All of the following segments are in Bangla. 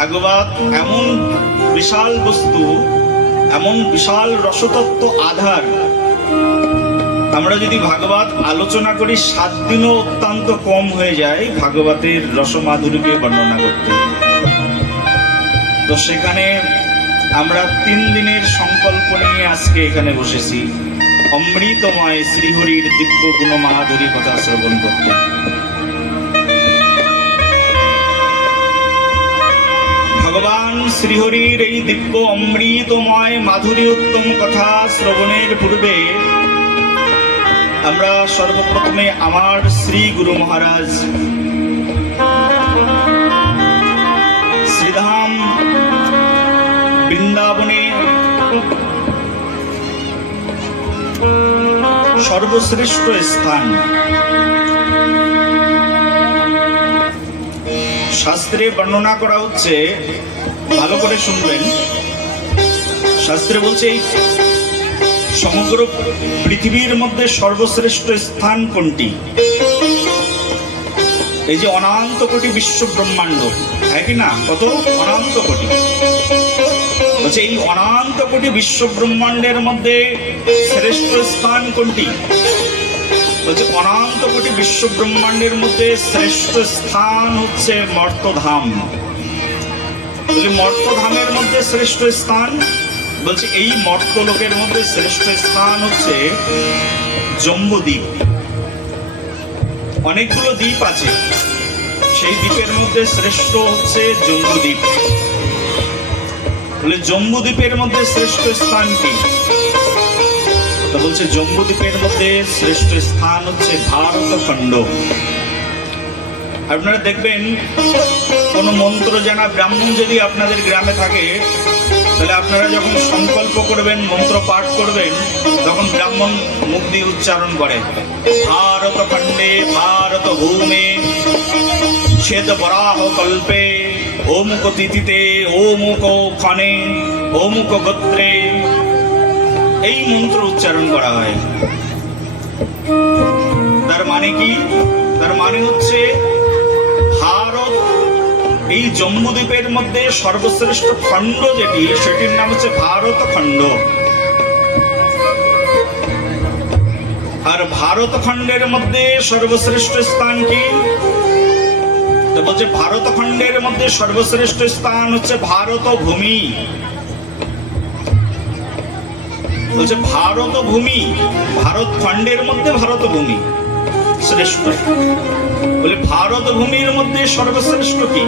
ভাগবত এমন বিশাল বস্তু, এমন বিশাল রসতত্ত্ব আধার, আমরা যদি ভাগবত আলোচনা করি 7 দিনও অত্যন্ত কম হয়ে যায় ভাগবতের রসমাধুরীকে বর্ণনা করতে। তো সেখানে আমরা 3 দিনের সংকল্প নিয়ে আজকে এখানে বসেছি অমৃতময় শ্রীহরির দিব্য গুণ মাধুরী কথা শ্রবণ করতে। ভগবান শ্রীহরির এই দিব্য অমৃতময় মাধুরী উত্তম কথা শ্রবণের পূর্বে আমরা সর্বপ্রথমে আমার শ্রী গুরু মহারাজ শ্রীধাম বৃন্দাবনে সর্বশ্রেষ্ঠ স্থান, শাস্ত্রে বর্ণনা করা হচ্ছে, ভালো করে শুনবেন। শাস্ত্রে বলছে এই সমগ্র পৃথিবীর মধ্যে সর্বশ্রেষ্ঠ স্থান কোনটি? এই যে অনন্ত কোটি বিশ্ব ব্রহ্মাণ্ড, হ্যাঁ কি না? কত অনন্ত কোটি, বলছে এই অনন্ত কোটি বিশ্ব ব্রহ্মাণ্ডের মধ্যে শ্রেষ্ঠ স্থান কোনটি? বলছে অনন্ত কোটি বিশ্ব ব্রহ্মাণ্ডের মধ্যে শ্রেষ্ঠ স্থান হচ্ছে মর্তধাম। বলছে মর্তধামের মধ্যে শ্রেষ্ঠ স্থান, বলছে এই মর্তলোকের মধ্যে শ্রেষ্ঠ স্থান হচ্ছে জম্বুদ্বীপ। অনেকগুলো দ্বীপ আছে, সেই দ্বীপের মধ্যে শ্রেষ্ঠ হচ্ছে জম্বুদ্বীপ। বলে জম্বুদ্বীপের মধ্যে শ্রেষ্ঠ স্থান কি? তো বলছে জম্বুদ্বীপের মধ্যে শ্রেষ্ঠ স্থান হচ্ছে ভারতখণ্ড। আপনারা দেখবেন কোন মন্ত্র জানা ব্রাহ্মণ যদি আপনাদের গ্রামে থাকে, তাহলে আপনারা যখন সংকল্প করবেন, মন্ত্র পাঠ করবেন, তখন ব্রাহ্মণ মুখ দিয়ে উচ্চারণ করে ভারতখণ্ডে ভারত ভূমে ছেদ বরাহ কল্পে ওমুক তিথিতে ওমুক ক্ষণে ওমুক গোত্রে, এই মন্ত্র উচ্চারণ করা হয়। তার মানে কি? তার মানে হচ্ছে ভারত, এই জম্বুদ্বীপের মধ্যে সর্বশ্রেষ্ঠ খণ্ড যেটি, সেটির নাম হচ্ছে ভারতখণ্ড। আর ভারতখণ্ডের মধ্যে সর্বশ্রেষ্ঠ স্থান কি? তো বলছে ভারতখণ্ডের মধ্যে সর্বশ্রেষ্ঠ স্থান হচ্ছে ভারত ভূমি। বলছে ভারত ভূমি, ভারতখণ্ডের মধ্যে ভারত ভূমি শ্রেষ্ঠ। বলে ভারত ভূমির মধ্যে সর্বশ্রেষ্ঠ কি?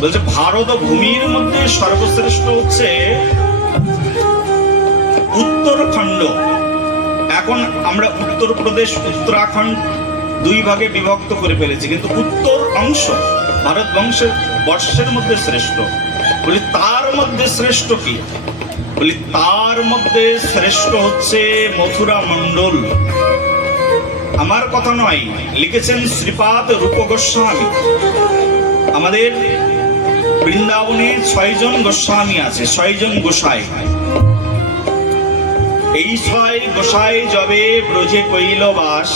বলছে ভারত ভূমির মধ্যে সর্বশ্রেষ্ঠ হচ্ছে উত্তরখণ্ড। এখন আমরা উত্তরপ্রদেশ, উত্তরাখণ্ড 2 ভাগে বিভক্ত করে ফেলেছি, কিন্তু উত্তর অংশ ভারতবর্ষের মধ্যে শ্রেষ্ঠ। বলি তার মধ্যে শ্রেষ্ঠ কি? বলি তার মধ্যে শ্রেষ্ঠ হচ্ছে মথুরা মণ্ডল। আমার কথা নয়, লিখেছেন শ্রীপাদ রূপ গোস্বামী। আমাদের বৃন্দাবনে 6 জন গোস্বামী আছে, 6 জন গোসাই। এই 6 গোসাই যবে ব্রজে কইল বাস,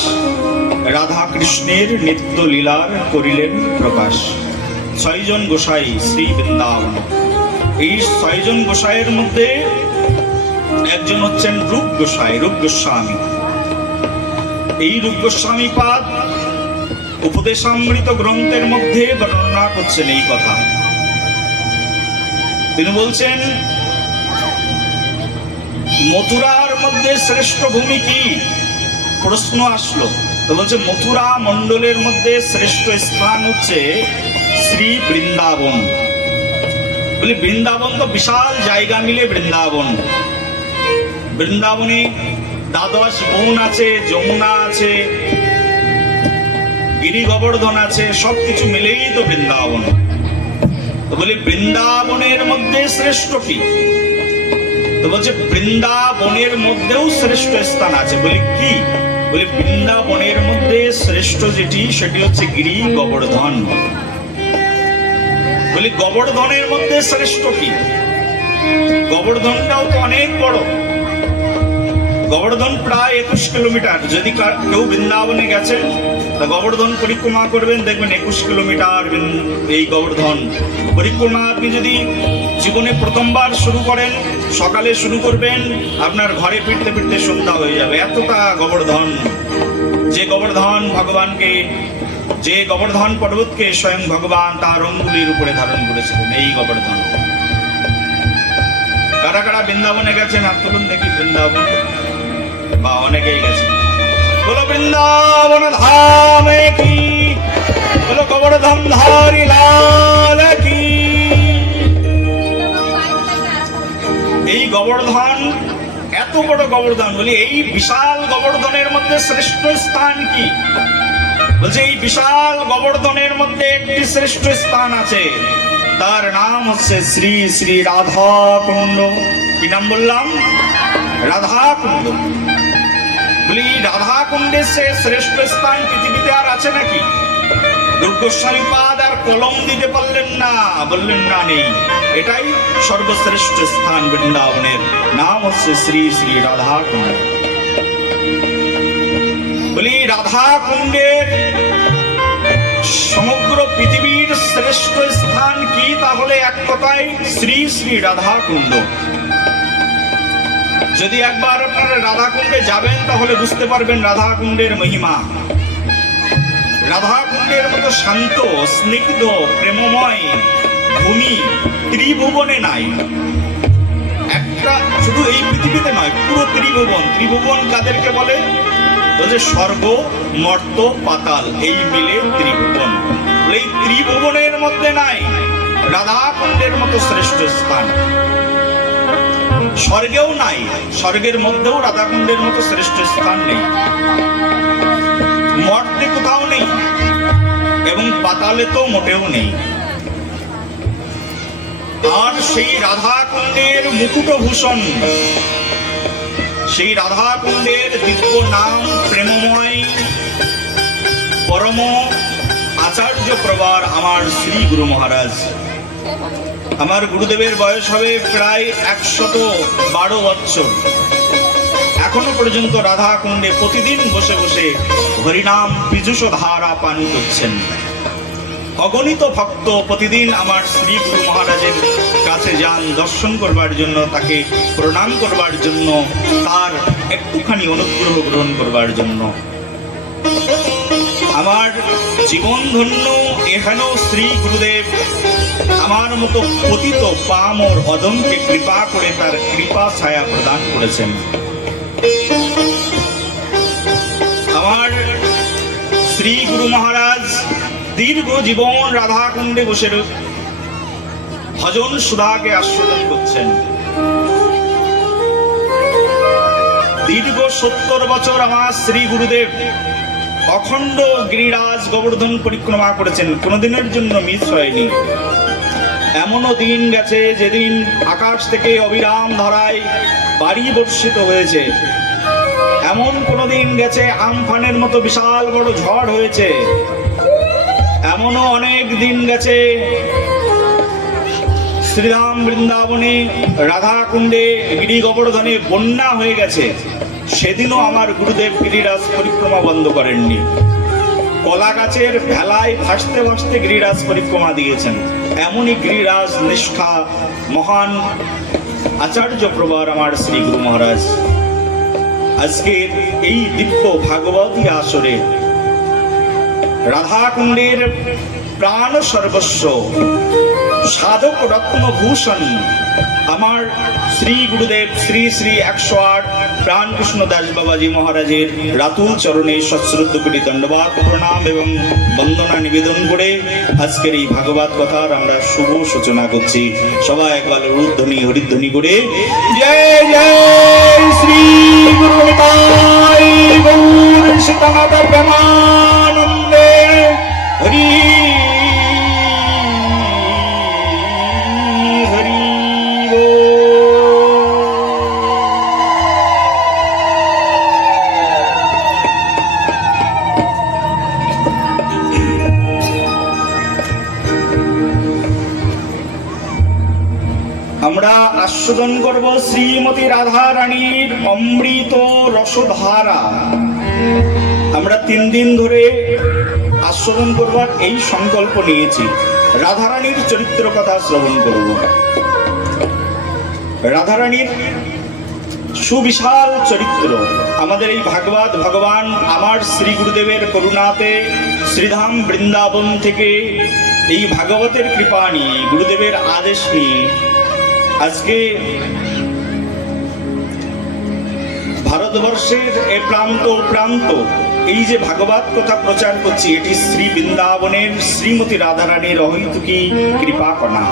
রাধা কৃষ্ণের নিত্য লীলার করিলেন প্রকাশ। 6 জন গোসাই শ্রী বৃন্দাবন। এই 6 জন গোসাইয়ের মধ্যে একজন হচ্ছেন রূপ গোসাই, রূপ গোস্বামী। এই রূপ গোস্বামী পাদ উপদেশামৃত গ্রন্থের মধ্যে বর্ণনা করছেন এই কথা। তিনি বলছেন মথুরার মধ্যে শ্রেষ্ঠ ভূমি কি? প্রশ্ন আসলো। তো বলছে মথুরা মণ্ডলের মধ্যে শ্রেষ্ঠ স্থান হচ্ছে শ্রী বৃন্দাবন। বলি বৃন্দাবন তো বিশাল জায়গা মিলে বৃন্দাবন। বৃন্দাবনে দ্বাদশ বন আছে, যমুনা আছে, গিরি গোবর্ধন আছে, সবকিছু মিলেই তো বৃন্দাবন। তো বলি বৃন্দাবনের মধ্যে শ্রেষ্ঠ কি? তো বলছে বৃন্দাবনের মধ্যেও শ্রেষ্ঠ স্থান আছে। বলি কি? বলি বৃন্দাবনের মধ্যে শ্রেষ্ঠ যেটি, সেটি হচ্ছে গিরি গোবর্ধন। বলি গোবর্ধনের মধ্যে শ্রেষ্ঠ কি? গোবর্ধনটাও তো অনেক বড়। গোবর্ধন প্রায় 21 কিলোমিটার। যদি কেউ বৃন্দাবনে গেছেন তা গোবর্ধন পরিক্রমা করবেন, দেখবেন 21 কিলোমিটার এই গোবর্ধন পরিক্রমা। আপনি যদি জীবনে প্রথমবার শুরু করেন, সকালে শুরু করবেন, আপনার ঘরে ফিরতে ফিরতে সন্ধ্যা হয়ে যাবে, এতটা গোবর্ধন। যে গোবর্ধন ভগবানকে, যে গোবর্ধন পর্বতকে স্বয়ং ভগবান তার অঙ্গুলির উপরে ধারণ করেছিলেন, এই গোবর্ধন। কারা কারা বৃন্দাবনে গেছেন হাত তুলুন দেখি। বৃন্দাবন বা অনেকেই গেছে। বলো বৃন্দাবন ধামে কি, বলো গোবর্ধন ধারি লাল কি। এই গোবর্ধন, এত বড় গোবর্ধন, বলি এই বিশাল গোবর্ধনের মধ্যে শ্রেষ্ঠ স্থান কি? বলছে এই বিশাল গোবর্ধনের মধ্যে একটি শ্রেষ্ঠ স্থান আছে, তার নাম হচ্ছে শ্রী শ্রী রাধা কুণ্ড। কি নাম বললাম? রাধা কুণ্ড। বলি রাধা কুণ্ডের সে শ্রেষ্ঠ স্থান পৃথিবীতে আর আছে নাকি? দুর্গোস্বামী পাদ আর কলম দিতে পারলেন না, বললেন না নেই। এটাই সর্বশ্রেষ্ঠ স্থান বৃন্দাবনের, নাম হচ্ছে শ্রী শ্রী রাধা কুণ্ড। বলি রাধা কুণ্ডের সমগ্র পৃথিবীর শ্রেষ্ঠ স্থান কি? তাহলে এক কথায় শ্রী শ্রী রাধা কুণ্ড। যদি একবার আপনারা রাধা কুণ্ডে যাবেন তাহলে বুঝতে পারবেন রাধা কুণ্ডের মহিমা। রাধা কুণ্ডের মতো শান্ত, স্নিগ্ধ, প্রেমময় ভূমি ত্রিভুবনে নাই। একটা শুধু এই পৃথিবীতে নয়, পুরো ত্রিভুবন। ত্রিভুবন কাদেরকে বলে? বলছে স্বর্গ, মর্ত, পাতাল, এই মিলে ত্রিভুবন। এই ত্রিভুবনের মধ্যে নাই রাধা কুণ্ডের মতো শ্রেষ্ঠ স্থান। স্বর্গেও নাই, স্বর্গের মধ্যেও রাধা কুণ্ডের মতো শ্রেষ্ঠ স্থান নেই, মর্তে কোথাও নেই, এবং পাতালে তো মোটেও নেই। আর সেই রাধা কুণ্ডের মুকুটভূষণ, সেই রাধা কুণ্ডের দিব্য নাম প্রেমময় পরম আচার্য প্রবার আমার শ্রী গুরু মহারাজ। আমার গুরুদেবের বয়স হবে প্রায় 112 বৎসর। এখনো পর্যন্ত রাধা কুণ্ডে প্রতিদিন বসে বসে হরিনাম পীযুষ ধারা পান করছেন। অগণিত ভক্ত প্রতিদিন আমার শ্রী গুরু মহারাজের কাছে যান দর্শন করবার জন্য, তাকে প্রণাম করবার জন্য, তার একটুখানি অনুগ্রহ গ্রহণ করবার জন্য। আমার জীবন ধন্য এখানেও শ্রী গুরুদেব আমার মতো পতিত পামর অদমকে কৃপা করে তার কৃপা ছায়া প্রদান করেছেন। আমার শ্রী গুরু মহারাজ দীর্ঘ জীবন রাধা কুণ্ডে বসে ভজন সুধাকে আস্বাদন করছেন। দীর্ঘ 70 বছর আমার শ্রী গুরুদেব অখণ্ড গিরিরাজ গোবর্ধন পরিক্রমা করেছেন, কোনোদিনের জন্য মিস হয়নি। এমনও দিন গেছে যেদিন আকাশ থেকে অবিরাম ধারায় বাড়ি বর্ষিত হয়েছে। এমন কোনোদিন গেছে আমফানের মতো বিশাল বড় ঝড় হয়েছে। এমনও অনেক দিন গেছে শ্রীরাম বৃন্দাবনে রাধা কুণ্ডে গিরি গোবর্ধনে বন্যা হয়ে গেছে। সেদিনও আমার গুরুদেব গিরিরাজ পরিক্রমা বন্ধ করেননি, কলা গাছের ভেলায় ভাসতে ভাসতে গিরিরাজ পরিক্রমা দিয়েছেন। এমনই গিরিরাজ নিষ্ঠা মহান আচার্য প্রবার আমার শ্রী গুরু মহারাজ। আজকের এই দিব্য ভাগবতী আসরে রাধা কুণ্ডের প্রাণ সর্বস্ব সাধক রত্নভূষণ আমার শ্রী গুরুদেব শ্রী শ্রী 108 প্রাণকৃষ্ণ দাস বাবাজি মহারাজের রাতুল চরণে সশ্রদ্ধ কোটি দণ্ডবাদ প্রণাম এবং বন্দনা নিবেদন করে আজকের এই ভাগবত কথার আমরা শুভ সূচনা করছি। সবাই একবার উদ্ধনি হরিধ্বনি করে জয় জয় শ্রী গুরু নিতাই গৌর সীতানাথ প্রেমানন্দে হরি আমরা আস্বাদন করব শ্রীমতী রাধা রানীর অমৃত রসধারা। আমরা 3 দিন ধরে আস্বাদন করবার এই সংকল্প নিয়েছি। রাধারানীর চরিত্র কথা শ্রবণ করব। রাধারানীর সুবিশাল চরিত্র। আমাদের এই ভাগবত ভগবান আমার শ্রী গুরুদেবের করুণাতে শ্রীধাম বৃন্দাবন থেকে এই ভাগবতের কৃপা নিয়ে, গুরুদেবের আদেশ নিয়ে আজকে ভারতবর্ষের এ প্রান্ত প্রান্ত এই যে ভাগবত কথা প্রচার করছি, এটি শ্রী বৃন্দাবনের শ্রীমতী রাধারানীর অহৈতুকী কৃপা কণা।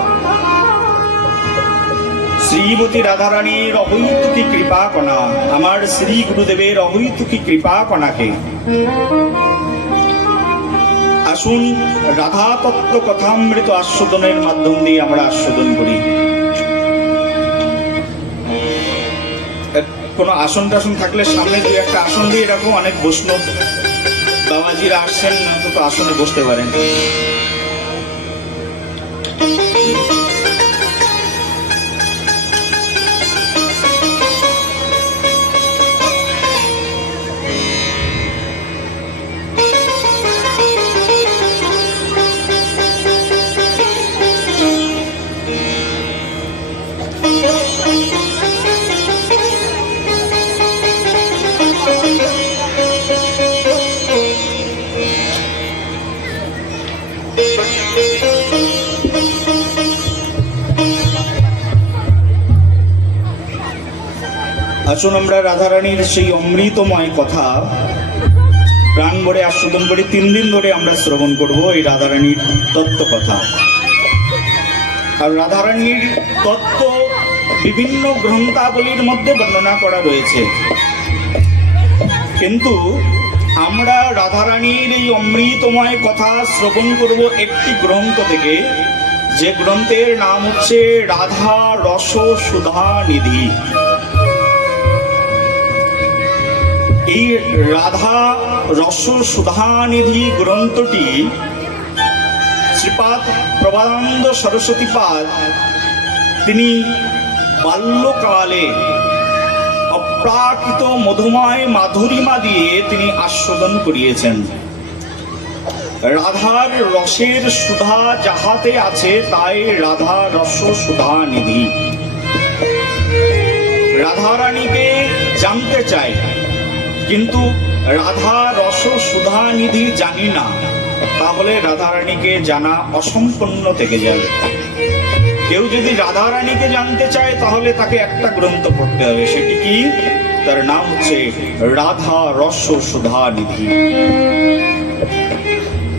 শ্রীমতী রাধারানীর অহৈতুকী কৃপা কণা, আমার শ্রী গুরুদেবের অহৈতুকী কৃপা কণাকে আসুন রাধা তত্ত্ব কথামৃত আস্বাদনের মাধ্যম দিয়ে আমরা আস্বাদন করি। কোনো আসন টাসন থাকলে সামনে 2-1টা আসন দিয়ে রাখো। অনেক বৈষ্ণব বাবাজিরা আসছেন, অন্তত আসনে বসতে পারেন। আসুন আমরা রাধারানীর সেই অমৃতময় কথা প্রাণ ভরে আস্বাদন করি। 3 দিন ধরে আমরা শ্রবণ করব এই রাধারানীর তত্ত্ব কথা। আর রাধারানীর তত্ত্ব বিভিন্ন গ্রন্থাবলীর মধ্যে বর্ণনা করা রয়েছে, কিন্তু আমরা রাধারানীর এই অমৃতময় কথা শ্রবণ করব একটি গ্রন্থ থেকে, যে গ্রন্থের নাম হচ্ছে রাধা রস সুধা নিধি। এই রাধা রস সুধানিধি গ্রন্থটি শ্রীপাদ প্রবাদানন্দ সরস্বতীপাদ তিনি বাল্যকালে অপ্রাকৃত মধুময় মাধুরিমা দিয়ে তিনি আস্বাদন করিয়েছেন। রাধার রসের সুধা যাহাতে আছে তাই রাধা রস সুধানিধি। রাধারানীকে জানতে চাই, কিন্তু রাধা রস সুধা নিধি জানি না, তাহলে রাধারানীকে জানা অসম্পূর্ণ থেকে যাবে। কেউ যদি রাধারানীকে জানতে চায় তাহলে তাকে একটা গ্রন্থ পড়তে হবে। সেটি কি? তার নাম হচ্ছে রাধা রস সুধা নিধি।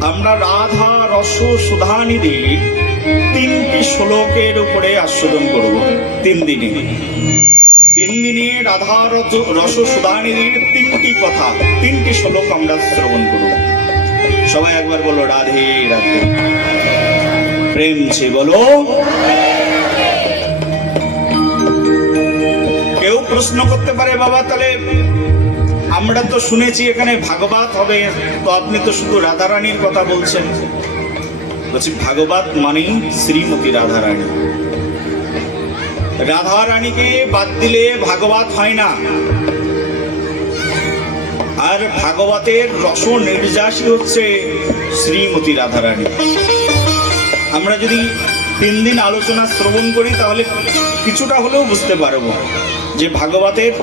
আমরা রাধা রস সুধা নিধি 3টি শ্লোকের উপরে আস্বাদন করব 3 দিনে। 3 দিনে রাধা রস সুধানিধির 3টি কথা, 3টি শ্লোক আমরা শ্রবণ করব। সবাই একবার বলো রাধে রাধে, প্রেম ছে বলো। কেউ প্রশ্ন করতে পারে, বাবা তাহলে আমরা তো শুনেছি এখানে ভাগবত হবে, তো আপনি তো শুধু রাধারানীর কথা বলছেন। বলছি ভাগবত মানেই শ্রীমতী রাধারানী। রাধারানীকে বাদ দিলে ভাগবত হয় না। আর ভাগবতের রস নির্যাসী হচ্ছে শ্রীমতী রাধারানী। আমরা যদি 3 দিন আলোচনা শ্রবণ করি তাহলে কিছুটা হলেও বুঝতে পারব যে ভাগবতের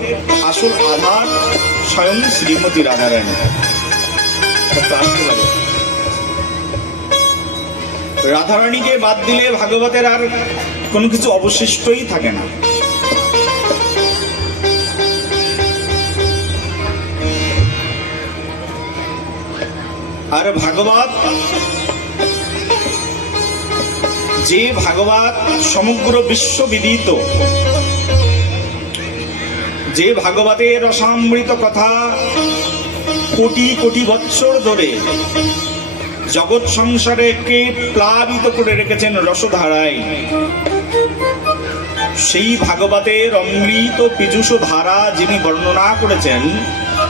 আসল আধার স্বয়ং শ্রীমতী রাধারানী। রাধারানীকে বাদ দিলে ভাগবতের আর কোনো কিছু অবশিষ্টই থাকে না। আর ভাগবত, যে ভাগবত সমগ্র বিশ্ববিদিত, যে ভাগবতের রসামৃত কথা কোটি কোটি বৎসর ধরে জগৎ সংসারকে প্লাবিত করে রেখেছেন রসধারায়, সেই ভাগবতের অমৃত পীযূষ ধারা যিনি বর্ণনা করেছেন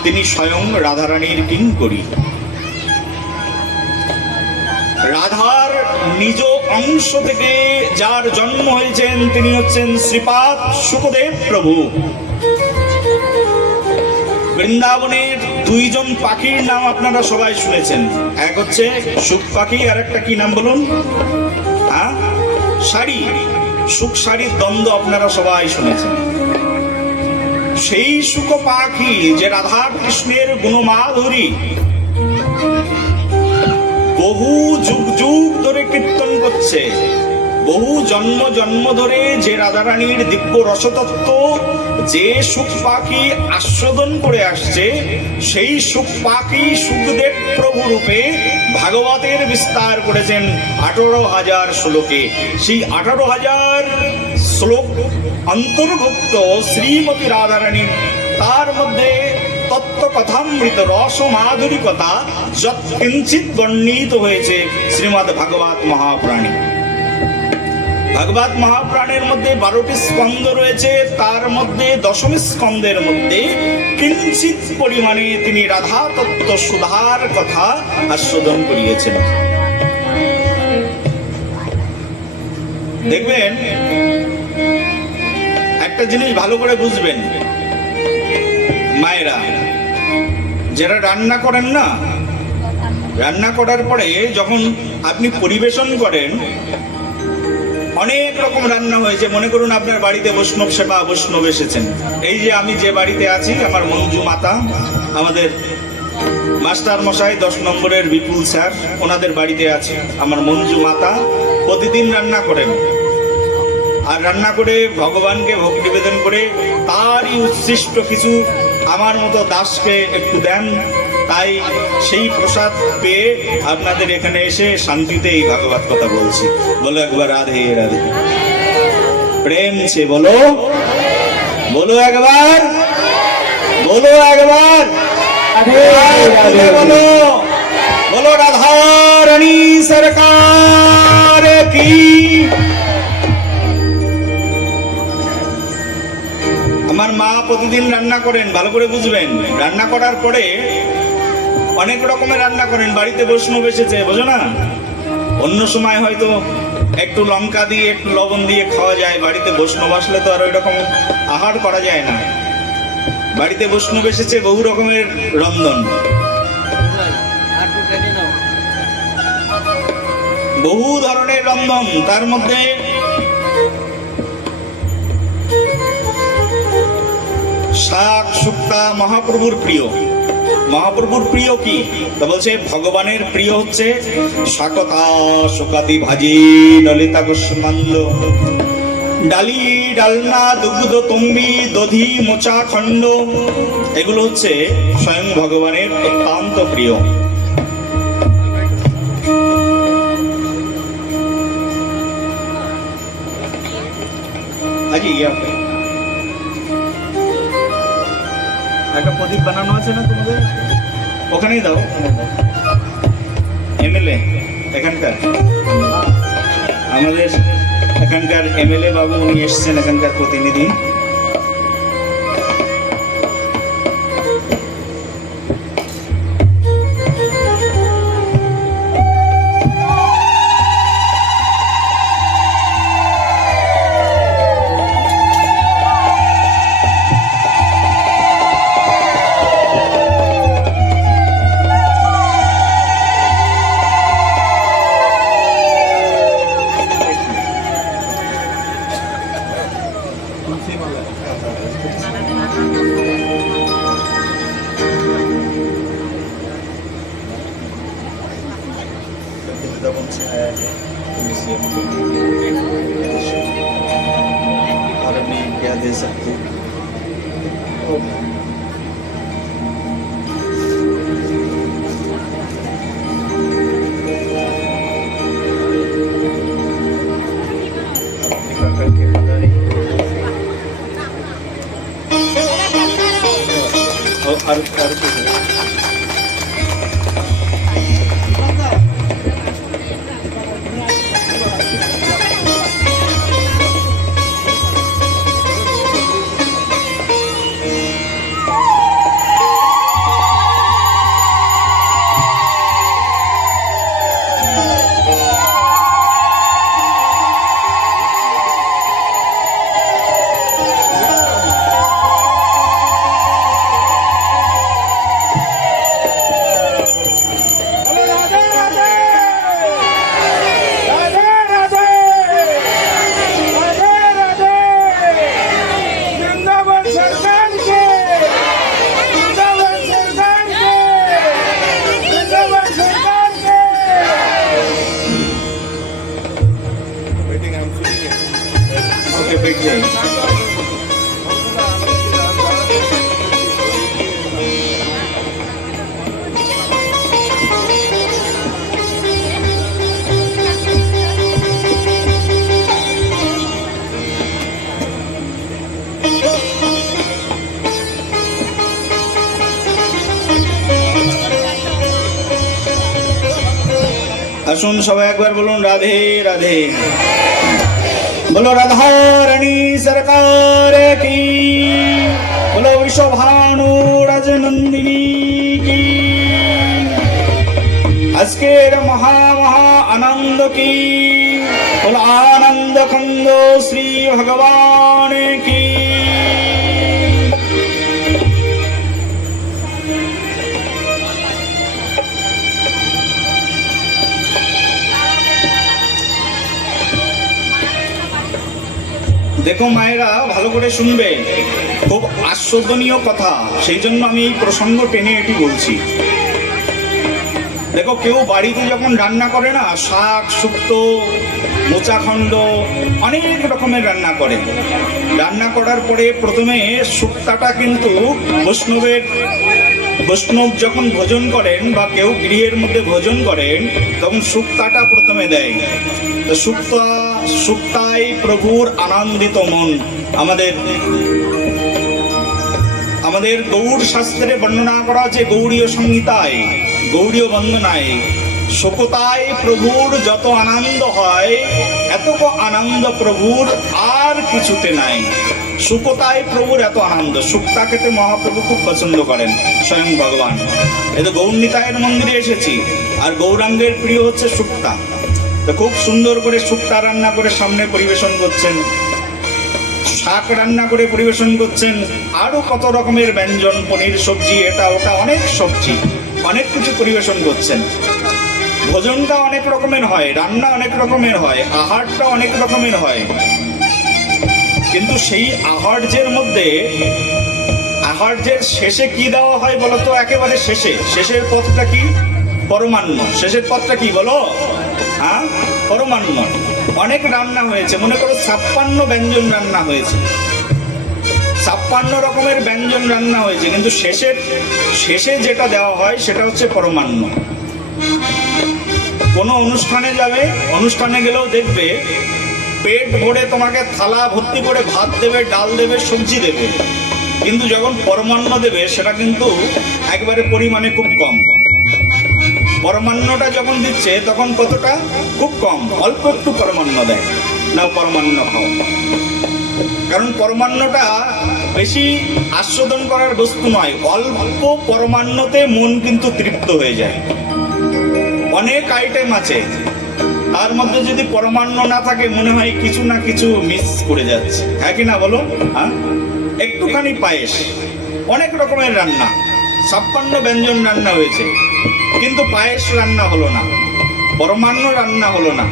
তিনি স্বয়ং রাধারানীর কিঙ্করী। রাধার নিজ অংশ থেকে যার জন্ম হয়েছেন তিনি হচ্ছেন শ্রীপাদ শুকদেব প্রভু। বৃন্দাবনের দুইজন পাখির নাম আপনারা সবাই শুনেছেন, এক হচ্ছে সুখ পাখি আর একটা কি নাম বলুন? শাড়ি, সুখ শাড়ির দ্বন্দ্ব আপনারা সবাই শুনেছেন। সেই সুখ পাখি যে রাধা কৃষ্ণের গুণমাধুরী বহু যুগ যুগ ধরে কীর্তন করছে, বহু জন্ম জন্ম ধরে যে রাধারানীর দিব্য রসতত্ত্ব যে সুখ পাখি আস্বাদন করে আসছে, সেই সুখ পাখি সুখদেব প্রভু রূপে ভাগবতের বিস্তার করেছেন 18,000 শ্লোকে। সেই 18,000 শ্লোক অন্তর্ভুক্ত শ্রীমতী রাধারানীর, তার মধ্যে তত্ত্ব কথামৃত রস মাধুরী কথা যৎকিঞ্চিৎ বর্ণিত হয়েছে শ্রীমদ্ ভাগবত মহাপুরাণে। ভাগবত মহাপুরাণের মধ্যে 12টি স্কন্ধ রয়েছে, তার মধ্যে 10ম স্কন্ধের মধ্যে কিঞ্চিৎ পরিমাণে তিনি রাধা তত্ত্ব সুধার কথা আস্বাদন করিয়েছেন। দেখবেন একটা জিনিস ভালো করে বুঝবেন, মায়েরা যারা রান্না করেন না, রান্না করার পরে যখন আপনি পরিবেশন করেন, অনেক রকম রান্না হয়েছে, মনে করুন আপনার বাড়িতে বৈষ্ণব সেবা বৈষ্ণব এসেছেন। এই যে আমি যে বাড়িতে আছি, আমার মঞ্জু মাতা, আমাদের মাস্টার মশাই 10 নম্বরের বিপুল স্যার, ওনাদের বাড়িতে আছে আমার মঞ্জু মাতা, প্রতিদিন রান্না করেন। আর রান্না করে ভগবানকে ভোগ নিবেদন করে তারই উচ্ছিষ্ট কিছু আমার মতো দাসকে একটু দেন, তাই সেই প্রসাদ পেয়ে আপনাদের এখানে এসে শান্তিতে এই ভাগবত কথা বলছি। বলো একবার রাধে রাধে, প্রেম সে বলো, বলো একবার, বলো একবার বলো, বলো রাধা রানী সরকার কি। আমার মা প্রতিদিন রান্না করেন, ভালো করে বুঝবেন। রান্না করার পরে অনেক রকমের রান্না করেন, বাড়িতে বৈষ্ণব এসেছে, বোঝো না? অন্য সময় হয়তো একটু লঙ্কা দিয়ে একটু লবণ দিয়ে খাওয়া যায়, বাড়িতে বৈষ্ণব আসলে তো আর ওই রকম আহার করা যায় না। বাড়িতে বৈষ্ণব এসেছে, বহু রকমের রন্ধন, বহু ধরনের রন্ধন। তার মধ্যে শাক শুক্তা মহাপ্রভুর প্রিয়। মহাপ্রভুর প্রিয় কি? তা বলছে ভগবানের প্রিয় হচ্ছে শাকতা শোকাতি ভাজি ললিতা কুষ্মান্দ, ডালি ডালনা দুগ্ধ তুম্বি দধি মোচা খণ্ড, এগুলো হচ্ছে স্বয়ং ভগবানের অত্যন্ত প্রিয়। আজি একটা প্রদীপ বানানো আছে না তোমাদের? ওখানেই দাও। এমএলএ এখানকার, আমাদের এখানকার এমএলএ বাবু উনি এসছেন, এখানকার প্রতিনিধি। और अपनी क्या दे सकते ওকে बैठ जाइए। আসুন সবাই একবার বলুন রাধে রাধে। बोलो राधा रानी सरकार की, बोलो वृषभानु राजनंदिनी की। আজকের মহা আনন্দ কি, बोलो आनंद खंड श्री भगवान की। দেখো মায়েরা, ভালো করে শুনবে, খুব আস্বাদনীয় কথা, সেই জন্য আমি এই প্রসঙ্গ টেনে এটি বলছি। দেখো, কেউ বাড়িতে যখন রান্না করে না, শাক, শুক্তো, মোচাখণ্ড, অনেক রকমের রান্না করে। রান্না করার পরে প্রথমে শুক্তাটা কিন্তু বৈষ্ণব যখন ভোজন করেন বা কেউ গৃহের মধ্যে ভোজন করেন, তখন শুক্তাটা প্রথমে দেয়। তো শুক্তায় প্রভুর আনন্দিত মন। আমাদের গৌড় শাস্ত্রে বর্ণনা করা আছে, গৌড়ীয় সংহিতায়, গৌড়ীয় বন্দনায়, শুকতায় প্রভুর যত আনন্দ হয়, এতক আনন্দ প্রভুর আর কিছুতে নাই। শুকতায় প্রভুর এত আনন্দ। শুক্তা খেতে মহাপ্রভু খুব পছন্দ করেন, স্বয়ং ভগবান। এ তো গৌরনীতায়ের মন্দিরে এসেছি, আর গৌরাঙ্গের প্রিয় হচ্ছে শুক্তা। তো খুব সুন্দর করে শুক্তা রান্না করে সামনে পরিবেশন করছেন, শাক রান্না করে পরিবেশন করছেন, আরো কত রকমের ব্যঞ্জন, পনির, সবজি, এটা ওটা, অনেক সবজি, অনেক কিছু পরিবেশন করছেন। ভোজনটা অনেক রকমের হয়, রান্না অনেক রকমের হয়, আহারটা অনেক রকমের হয়। কিন্তু সেই আহার্যের শেষে কি দেওয়া হয় বলতো? একেবারে শেষের পথটা কি? পরমান্ন। শেষের পথটা কি বলো? হ্যাঁ, পরমান্ন। অনেক রান্না হয়েছে, মনে করো 56 ব্যঞ্জন রান্না হয়েছে, 56 রকমের ব্যঞ্জন রান্না হয়েছে, কিন্তু শেষে যেটা দেওয়া হয় সেটা হচ্ছে পরমান্ন। কোনো অনুষ্ঠানে যাবে, অনুষ্ঠানে গেলেও দেখবে পেট ভরে তোমাকে থালা ভর্তি করে ভাত দেবে, ডাল দেবে, সবজি দেবে, কিন্তু যখন পরমান্ন দেবে সেটা কিন্তু একবারে পরিমাণে খুব কম। পরমান্নটা যখন দিচ্ছে তখন কতটা? খুব কম, অল্প একটু পরমান্ন দেয়। না, পরমান্ন খাও। কারণ পরমান্নটা বেশি আস্বাদন করার বস্তু নয়, অল্প পরমান্নতে মন কিন্তু তৃপ্ত হয়ে যায়। অনেক আইটেম আছে, তার মধ্যে যদি পরমান্ন না থাকে মনে হয় কিছু না কিছু মিস করে যাচ্ছে, হ্যাঁ কি না বলো? হ্যাঁ, একটুখানি পায়েস, অনেক রকমের রান্না, 56 ব্যঞ্জন রান্না হয়েছে, কিন্তু পায়েস রান্না হলো না, পরমান্ন রান্না হলো না,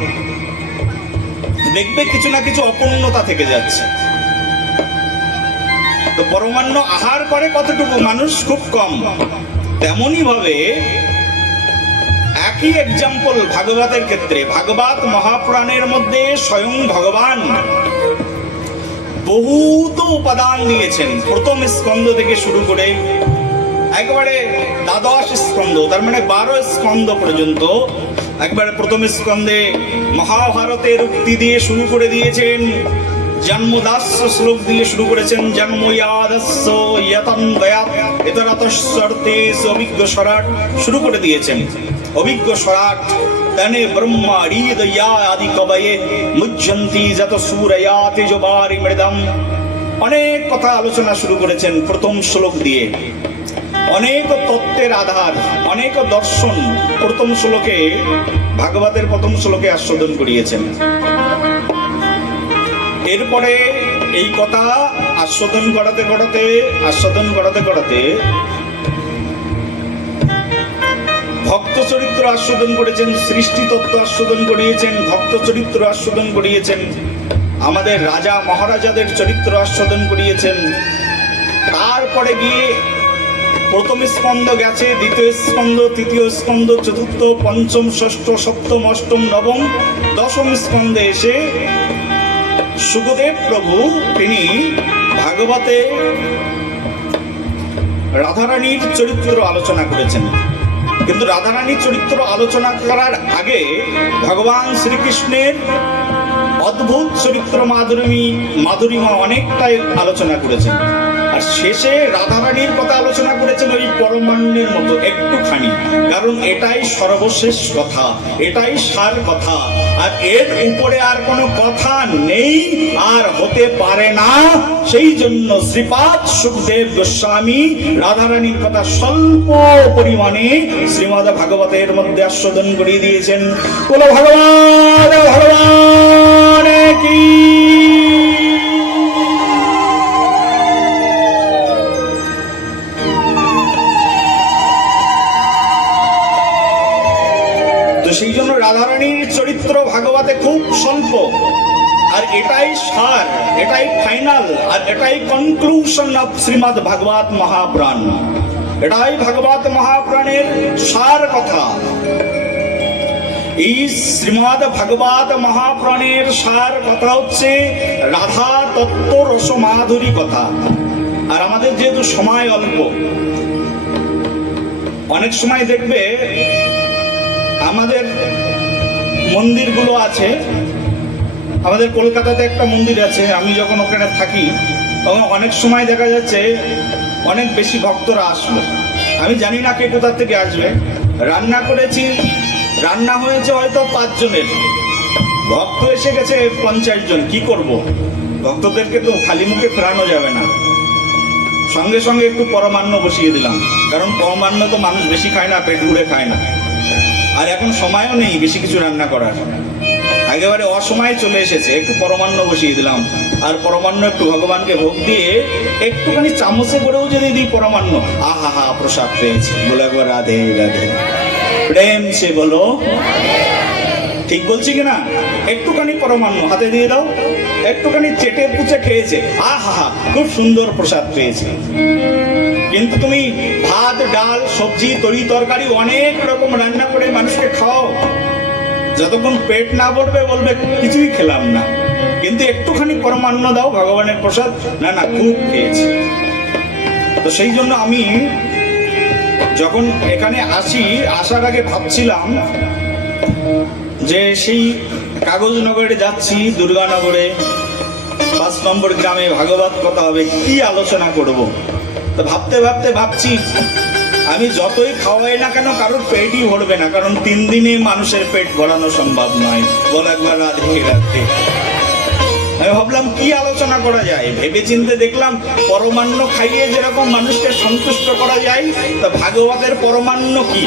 দেখবে কিছু না কিছু অপূর্ণতা থেকে যাচ্ছে। তো পরমান্ন আহার করে কতটুকু মানুষ? খুব কম। তেমনই ভাবে একই এক্সাম্পল ভাগবতের ক্ষেত্রে। ভাগবত মহাপুরাণের মধ্যে স্বয়ং ভগবান বহুত উপাদান দিয়েছেন, প্রথম স্কন্ধ থেকে শুরু করে একবারে 12 স্কন্ধ, তার মানে 12 স্কন্ধ পর্যন্ত। একবারে প্রথম স্কন্ধে মহাভারতের উক্তি দিয়ে শুরু করে দিয়েছেন, জন্মদাস্য শ্লোক দিয়ে শুরু করেছেন, জন্ময়াদস্য ইয়তন্বয়াৎ ইতরতঃসর্তেষ অভিজ্ঞ স্বরাট শুরু করে দিয়েছেন। অভিজ্ঞ স্বরাট তনে ব্রহ্মা হৃদয়া আদি কবয়ে মুজ্জন্তি যত সূরয়া তেজবারি মৃদম। অনেক কথা আলোচনা শুরু করেছেন প্রথম শ্লোক দিয়ে। অনেক তত্ত্বের আধার, অনেক দর্শন প্রথম শ্লোকে, ভাগবতের প্রথম শ্লোকে আস্বাদন করিয়েছেন। এরপরে এই কথা আস্বাদন করাতে ভক্ত চরিত্র আস্বাদন করেছেন, সৃষ্টি তত্ত্ব আস্বাদন করিয়েছেন, ভক্ত চরিত্র আস্বাদন করিয়েছেন, আমাদের রাজা মহারাজাদের চরিত্র আস্বাদন করিয়েছেন। তারপরে গিয়ে প্রথম স্কন্ধ গেছে, দ্বিতীয় স্কন্ধ, তৃতীয় স্কন্ধ, চতুর্থ, পঞ্চম, ষষ্ঠ, সপ্তম, অষ্টম, নবম, দশম স্কন্ধে এসে সুখদেব প্রভু তিনি ভাগবতে রাধারানীর চরিত্র আলোচনা করেছেন, কিন্তু রাধারানীর চরিত্র আলোচনা করার আগে ভগবান শ্রীকৃষ্ণের অদ্ভুত চরিত্র মাধুরীমা অনেকটাই আলোচনা করেছেন। আর শেষে রাধারানীর কথা আলোচনা করেছেন ওই পরমাণ্যের মতো একটুখানি, কারণ এটাই সর্বশেষ কথা, এটাই সার কথা, আর এর উপরে আর কোনো কথা নেই আর হতে পারে না। সেই জন্য শ্রীপাদ সুখদেব গোস্বামী রাধারানীর কথা স্বল্প পরিমাণে শ্রীমদ্ ভাগবতের মধ্যে আস্বাদন করিয়ে দিয়েছেন। বলো ভগবান ভগবান কি। তো সেই জন্য রাধারানীর চরিত্র ভাগবতে খুব স্বল্প, আর এটাই সার, এটাই ফাইনাল, আর এটাই কনক্লুশন অফ শ্রীমদ্ ভাগবত মহাপুরাণ। এটাই ভাগবত মহাপুরাণের সার কথা। এই শ্রীমদ্ ভাগবত মহাপুরাণের সার কথা হচ্ছে রাধা তত্ত্ব রস মাধুরী কথা। আর আমাদের যেহেতু সময় অল্প, অনেক সময় দেখবে আমাদের মন্দিরগুলো আছে, আমাদের কলকাতাতে একটা মন্দির আছে, আমি যখন ওখানে থাকি তখন অনেক সময় দেখা যাচ্ছে অনেক বেশি ভক্তরা আসলো, আমি জানি না কে কোথা থেকে আসবে। রান্না করেছি, রান্না হয়েছে হয়তো 5 জনের, ভক্ত এসে গেছে 50 জন। কি করব? ভক্তদেরকে তো খালি মুখে ফেরানো যাবে না, সঙ্গে সঙ্গে একটু পরমান্ন বসিয়ে দিলাম, কারণ পরমান্ন তো মানুষ বেশি খায় না, পেট ভরে খায় না। আর এখন সময়ও নেই বেশি কিছু রান্না করার, একেবারে অসময়ে চলে এসেছে, একটু পরমান্ন বসিয়ে দিলাম। আর পরমান্ন একটু ভগবানকে ভোগ দিয়ে একটুখানি চামচে করেও যদি দিই পরমান্ন, আহা হা প্রসাদ পেয়েছি। বলে একবার রাধে রাধে, প্রেম সে বলো, ঠিক বলছি কিনা? একটুখানি পরমান্ন হাতে দিয়ে দাও, একটুখানি চেটে পুচে খেয়েছে, আহা হা খুব সুন্দর প্রসাদ পেয়েছে। কিন্তু তুমি ভাত ডাল সবজি তরি তরকারি অনেক রকম রান্না করে মানুষকে খাও, যতক্ষণ পেট না ভরবে বলবে কিছুই খেলাম না। কিন্তু একটুখানি পরমান্ন দাও ভগবানের প্রসাদ, না না খুব খেয়েছি। তো সেই জন্য আমি যখন এখানে আসার আগে ভাবছিলাম যে সেই কাগজনগরে যাচ্ছি, দুর্গানগরে 5 নম্বর গ্রামে ভাগবত কথা হবে, কি আলোচনা করব। তো ভাবতে ভাবতে ভাবছি আমি যতই খাওয়াই না কেন কারোর পেটই ভরবে না, কারণ 3 দিনে মানুষের পেট ভরানো সম্ভব নয়। বলে একবার রাধে রাধে। আমি ভাবলাম কি আলোচনা করা যায়, ভেবে চিন্তে দেখলাম পরমান্ন খাইয়ে যেরকম মানুষকে সন্তুষ্ট করা যায়, তা ভাগবতের পরমান্ন কি?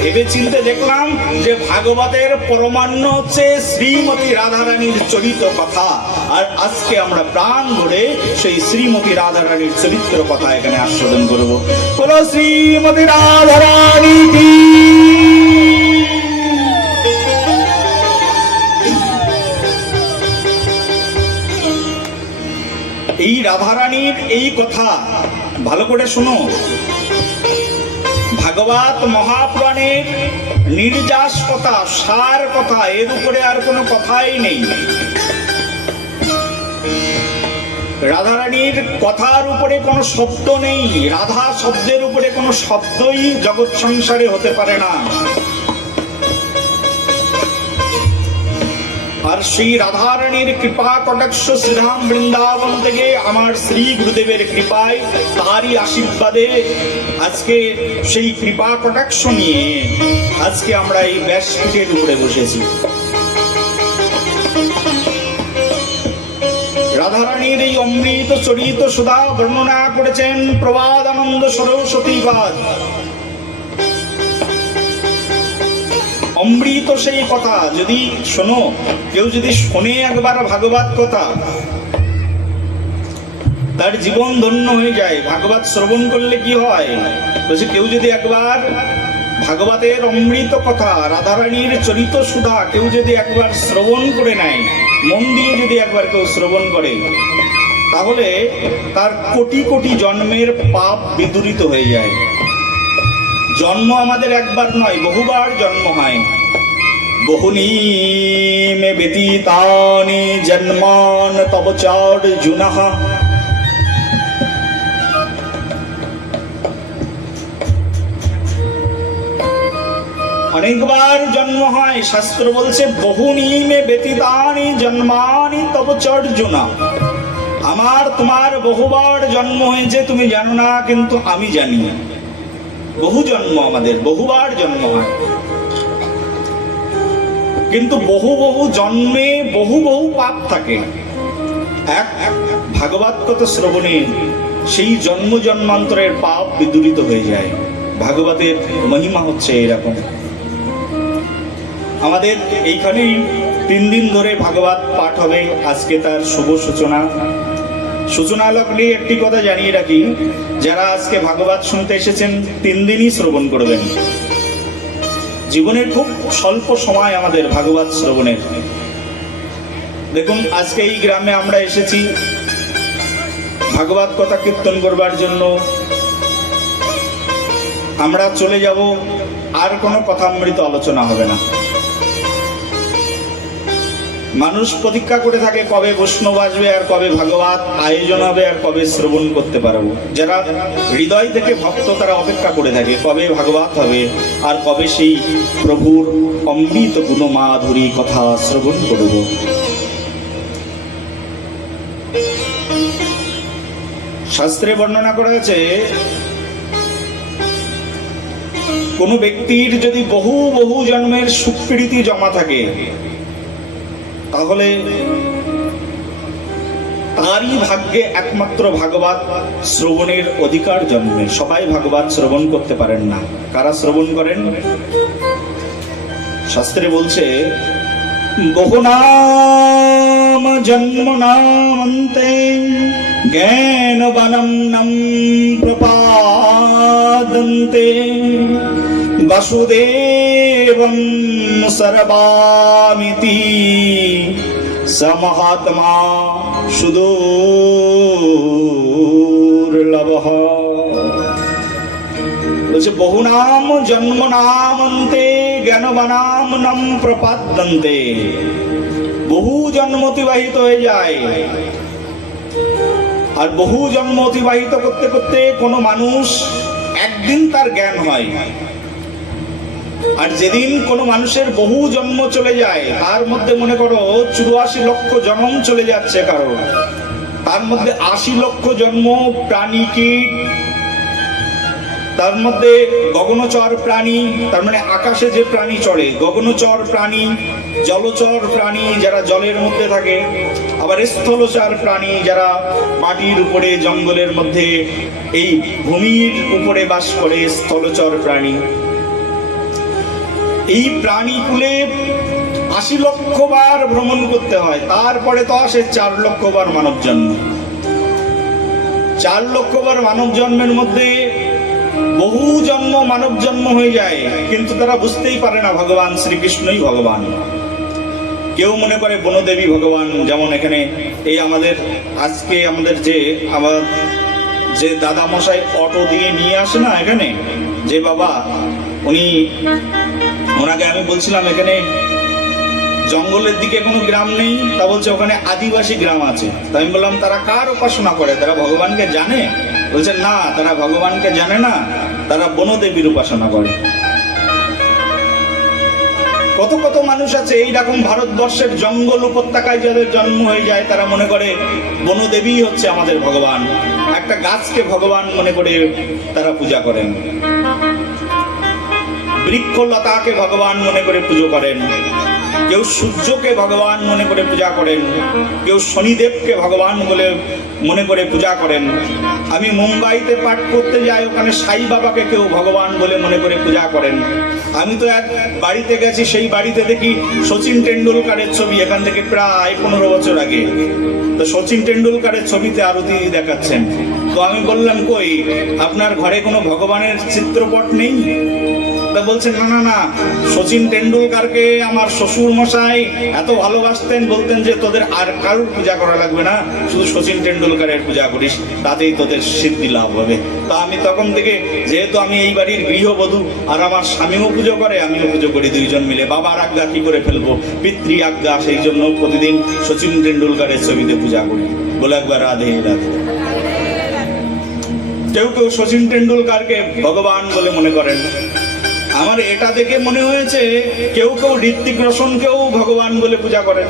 ভেবে চিন্তে দেখলাম যে ভাগবতের পরমান্ন হচ্ছে শ্রীমতী রাধারানীর চরিত্র কথা। আর আজকে আমরা প্রাণ ভরে সেই শ্রীমতী রাধারানীর চরিত্র কথা এখানে আস্বাদন করবো। বলো শ্রীমতী রাধারানী কি। এই রাধারানীর এই কথা ভালো করে শোনো। ভাগবত মহাপুরাণের নির্যাস কথা, সার কথা, এর উপরে আর কোনো কথাই নেই। রাধারানীর কথার উপরে কোনো শব্দ নেই, রাধা শব্দের উপরে কোনো শব্দই জগৎ সংসারে হতে পারে না। আর সেই রাধারানীর কৃপা কটাক্ষ শ্রীধাম বৃন্দাবন থেকে আমার শ্রী গুরুদেবের কৃপায়, তারই আশীর্বাদে আজকে সেই কৃপা কটাক্ষ নিয়ে আজকে আমরা এই ব্যাসপীঠের উপরে বসেছি। রাধারানীর এই অমৃত চরিত সুধা বর্ণনা করেছেন প্রবাদানন্দ সরস্বতীবাদ। অমৃত সেই কথা যদি শোনো, কেউ যদি শোনে একবার ভাগবত কথা, তার জীবন ধন্য হয়ে যায়। ভাগবত শ্রবণ করলে কি হয় বলছে, কেউ যদি একবার ভাগবতের অমৃত কথা, রাধারানীর চরিত সুধা কেউ যদি একবার শ্রবণ করে নেয়, মন দিয়ে যদি একবার কেউ শ্রবণ করে, তাহলে তার কোটি কোটি জন্মের পাপ বিদূরিত হয়ে যায়। জন্ম আমাদের একবার নয়, বহুবার জন্ম হয়, বহুনি মে ব্যতীতানি জন্মান তব চার্জুনঃ। অনেকবার জন্ম হয়, শাস্ত্র বলছে বহুনি মে ব্যতীতানি জন্মানি তব চার্জুনঃ। আমার তোমার বহুবার জন্ম হয়েছে, তুমি জানো না, কিন্তু আমি জানি। বহু জন্ম, আমাদের বহুবার জন্ম হয়, কিন্তু বহু বহু জন্মে বহু বহু পাপ থাকে। এক ভাগবত কথা শ্রবণে সেই জন্ম জন্মান্তরের পাপ বিদূরিত হয়ে যায়। ভাগবতের মহিমা হচ্ছে এরকম। আমাদের এইখানেই 3 দিন ধরে ভাগবত পাঠ হবে, আজকে তার শুভ সূচনা। সূচনা লগ্নে একটি কথা জানিয়ে রাখি, যারা আজকে ভাগবত শুনতে এসেছেন 3 দিনই শ্রবণ করবেন। জীবনের খুব স্বল্প সময় আমাদের ভাগবত শ্রবণের। দেখুন, আজকে এই গ্রামে আমরা এসেছি ভাগবত কথা কীর্তন করবার জন্য। আমরা চলে যাব, আর কোনো কথামৃত আলোচনা হবে না। মানুষ প্রতীক্ষা করে থাকে কবে বৈষ্ণব আসবে, আর কবে ভাগবত আয়োজন হবে, আর কবে শ্রবণ করতে পারবো। যারা হৃদয় থেকে ভক্ত তারা অপেক্ষা করে থাকে কবে ভাগবত হবে, আর কবে সেই প্রভুর অমৃত গুণ মাধুরী কথা শ্রবণ করব। শাস্ত্রে বর্ণনা করা হয়েছে, কোন ব্যক্তির যদি বহু বহু জন্মের সুকৃতি জমা থাকে, তাহলে তারই ভাগ্যে একমাত্র ভাগবত শ্রবণের অধিকার জন্মে। সবাই ভাগবত শ্রবণ করতে পারেন না। কারা শ্রবণ করেন? শাস্ত্রে বলছে, বহুনাম জন্মনামন্তে জ্ঞানবানম নম প্রপাদন্তে বাসুদেবং সর্বামিতি সমহাত্মা সুদূর্লভঃ। বলছে বহুনাম জন্মনামন্তে জ্ঞানবানাম নম প্রপাদ্যন্তে। বহু জন্ম অতিবাহিত হয়ে যায়, আর বহু জন্ম অতিবাহিত করতে করতে কোনো মানুষ একদিন তার জ্ঞান হয়। আর যেদিন কোনো মানুষের বহু জন্ম চলে যায়, তার মধ্যে মনে করো 84 লক্ষ জন্ম চলে যাচ্ছে কারণ, তার মধ্যে 80 লক্ষ জন্ম প্রাণী কীট, তার মধ্যে গগনচর প্রাণী, তার মানে আকাশে যে প্রাণী চড়ে, গগনচর প্রাণী, জলচর প্রাণী যারা জলের মধ্যে থাকে, আবার স্থলচর প্রাণী যারা মাটির উপরে জঙ্গলের মধ্যে এই ভূমির উপরে বাস করে, স্থলচর প্রাণী। এই প্রাণীকুলে 80 লক্ষ বার ভ্রমণ করতে হয়, তারপরে তো আসে 4 লক্ষ বার মানব জন্ম। 4 লক্ষ বার মানব জন্মের মধ্যে বহু জন্ম মানব জন্ম হয়ে যায়, কিন্তু তারা বুঝতেই পারে না ভগবান শ্রীকৃষ্ণই ভগবান। কেউ মনে করে বনদেবী ভগবান। যেমন এখানে এই আমাদের আজকে আমাদের যে দাদা মশাই অটো দিয়ে নিয়ে আসে না এখানে, যে বাবা, ওনাকে আমি বলছিলাম এখানে জঙ্গলের দিকে কোনো গ্রাম নেই, তা বলছে ওখানে আদিবাসী গ্রাম আছে। তা আমি বললাম তারা কার উপাসনা করে, তারা ভগবানকে জানে? বলছে না, তারা ভগবানকে জানে না, তারা বনদেবীর উপাসনা করে। কত কত মানুষ আছে এইরকম ভারতবর্ষের জঙ্গল উপত্যকায় যাদের জন্ম হয়ে যায়, তারা মনে করে বনদেবী হচ্ছে আমাদের ভগবান। একটা গাছকে ভগবান মনে করে তারা পূজা করেন, বৃক্ষলতাকে ভগবান মনে করে পুজো করেন, কেউ সূর্যকে ভগবান মনে করে পূজা করেন, কেউ শনিদেবকে ভগবান বলে মনে করে পূজা করেন। আমি মুম্বাইতে পাঠ করতে যাই, ওখানে সাই বাবাকে কেউ ভগবান বলে মনে করে পূজা করেন। আমি তো এক বাড়িতে গেছি, সেই বাড়িতে দেখি সচিন টেন্ডুলকারের ছবি, এখান থেকে প্রায় 15 বছর আগে। তো সচিন টেন্ডুলকারের ছবিতে আরতি দেখাচ্ছেন। তো আমি বললাম, কই আপনার ঘরে কোনো ভগবানের চিত্রপট নেই? তা বলছেন না না না, শচীন টেন্ডুলকারকে আমার শ্বশুর মশাই এত ভালোবাসতেন, বলতেন যে তোদের আর কারোর পূজা করা লাগবে না, শুধু শচীন টেন্ডুলকারের পূজা করিস, তাতেই তোদের সিদ্ধি লাভ হবে। তা আমি তখন থেকে, যেহেতু আমি এই বাড়ির গৃহবধূ আর আমার স্বামীও পুজো করে, আমিও পুজো করি, দুইজন মিলে। বাবার আজ্ঞা কি করে ফেলবো, পিতৃ আজ্ঞা, সেই জন্য প্রতিদিন শচীন টেন্ডুলকারের ছবিতে পূজা করি। বলে একবার রাধে রাধে। কেউ কেউ শচীন টেন্ডুলকারকে ভগবান বলে মনে করেন। আমার এটা দেখে মনে হয়েছে কেউ কেউ ঋত্বিক রোশনকেও ভগবান বলে পূজা করেন।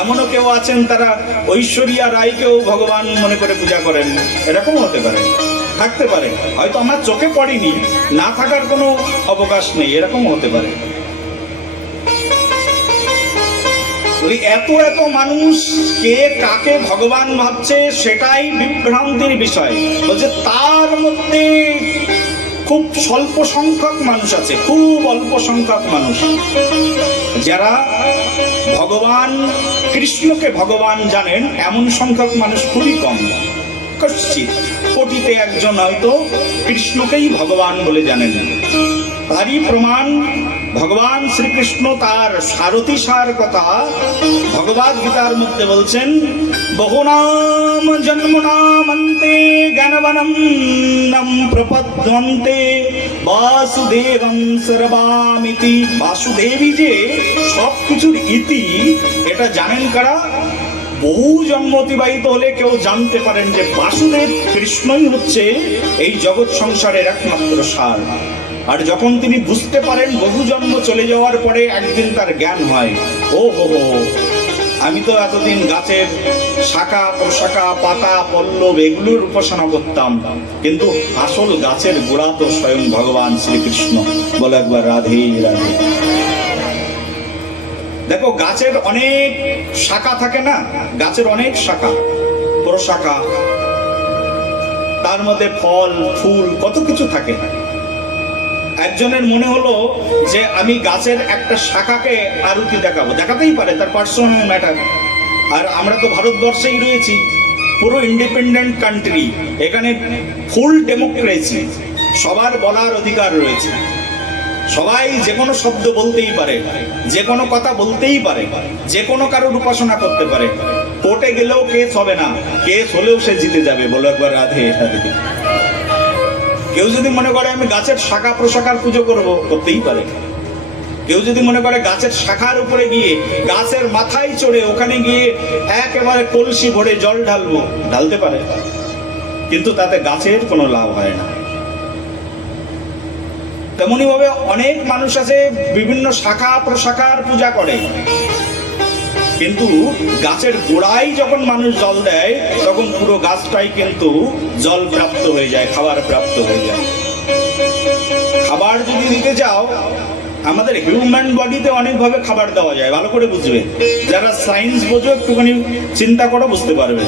এমনও কেউ আছেন তারা ঐশ্বরিয়া রায়কেও ভগবান মনে করে পূজা করেন। এরকম হতে পারে, থাকতে পারে, হয়তো আমার চোখে পড়েনি, না থাকার কোনো অবকাশ নেই, এরকম হতে পারে। এত এত মানুষ কে কাকে ভগবান ভাবছে সেটাই বিভ্রান্তির বিষয়। বলছে তার মধ্যে খুব স্বল্প সংখ্যক মানুষ আছে, খুব অল্প সংখ্যক মানুষ যারা ভগবান কৃষ্ণকে ভগবান জানেন, এমন সংখ্যক মানুষ খুবই কম, কশ্চিৎ কোটিতে একজন হয়তো কৃষ্ণকেই ভগবান বলে জানেন। তারই প্রমাণ ভগবান শ্রীকৃষ্ণ তার সারথি সার কথা ভগবদ গীতার মধ্যে বলছেন, বহুনাম জন্মনামন্তে জ্ঞানবনম প্রপদ্যন্তে বাসুদেবং সর্বামিতি। বাসুদেবী যে সবকিছুর ইতি, এটা জানেন কারা? বহু জন্ম অতিবাহিত হলে কেউ জানতে পারেন যে বাসুদেব কৃষ্ণই হচ্ছে এই জগৎ সংসারের একমাত্র সার। আর যখন তিনি বুঝতে পারেন বহু জন্ম চলে যাওয়ার পরে একদিন তার জ্ঞান হয়, ও হো হো, আমি তো এতদিন গাছের শাখা প্রশাখা পাতা পল্লব এগুলোর উপাসনা করতাম, কিন্তু আসল গাছের গোড়া তো স্বয়ং ভগবান শ্রীকৃষ্ণ। বলে একবার রাধে রাধে। দেখো গাছের অনেক শাখা থাকে না, গাছের অনেক শাখা প্রশাখা, তার মধ্যে ফল ফুল কত কিছু থাকে। একজনের মনে হলো যে আমি গাছের একটা শাখাকে আরতি দেখাবো, দেখাতেই পারে, তার পার্সোনাল ম্যাটার। আর আমরা তো ভারতবর্ষেই রয়েছি, পুরো ইন্ডিপেন্ডেন্ট কান্ট্রি, এখানে ফুল ডেমোক্রেসি, সবার বলার অধিকার রয়েছে, সবাই যে কোনো শব্দ বলতেই পারে, যে কোনো কথা বলতেই পারে, যে কোনো কারোর উপাসনা করতে পারে। কোর্টে গেলেও কেস হবে না, কেস হলেও সে জিতে যাবে। বলো একবার রাধে রাধে। কেউ যদি মনে করে আমি গাছের শাখা প্রশাখার পুজো করবো, করতেই পারে। কেউ যদি মনে করে গাছের শাখার উপরে গিয়ে গাছের মাথায় চড়ে ওখানে গিয়ে একেবারে কলসি ভরে জল ঢালবো, ঢালতে পারে, কিন্তু তাতে গাছের কোনো লাভ হয় না। তেমনি ভাবে অনেক মানুষ আছে বিভিন্ন শাখা প্রশাখার পূজা করে, কিন্তু গাছের গোড়ায় যখন মানুষ জল দেয় তখন পুরো গাছটাই কিন্তু জল প্রাপ্ত হয়ে যায়, খাবার প্রাপ্ত হয়ে যায়। খাবার যদি দিতে চাও, আমাদের হিউম্যান বডিতে অনেকভাবে খাবার দেওয়া যায়, ভালো করে বুঝবে। যারা সায়েন্স বোঝো একটুখানি চিন্তা করো, বুঝতে পারবে।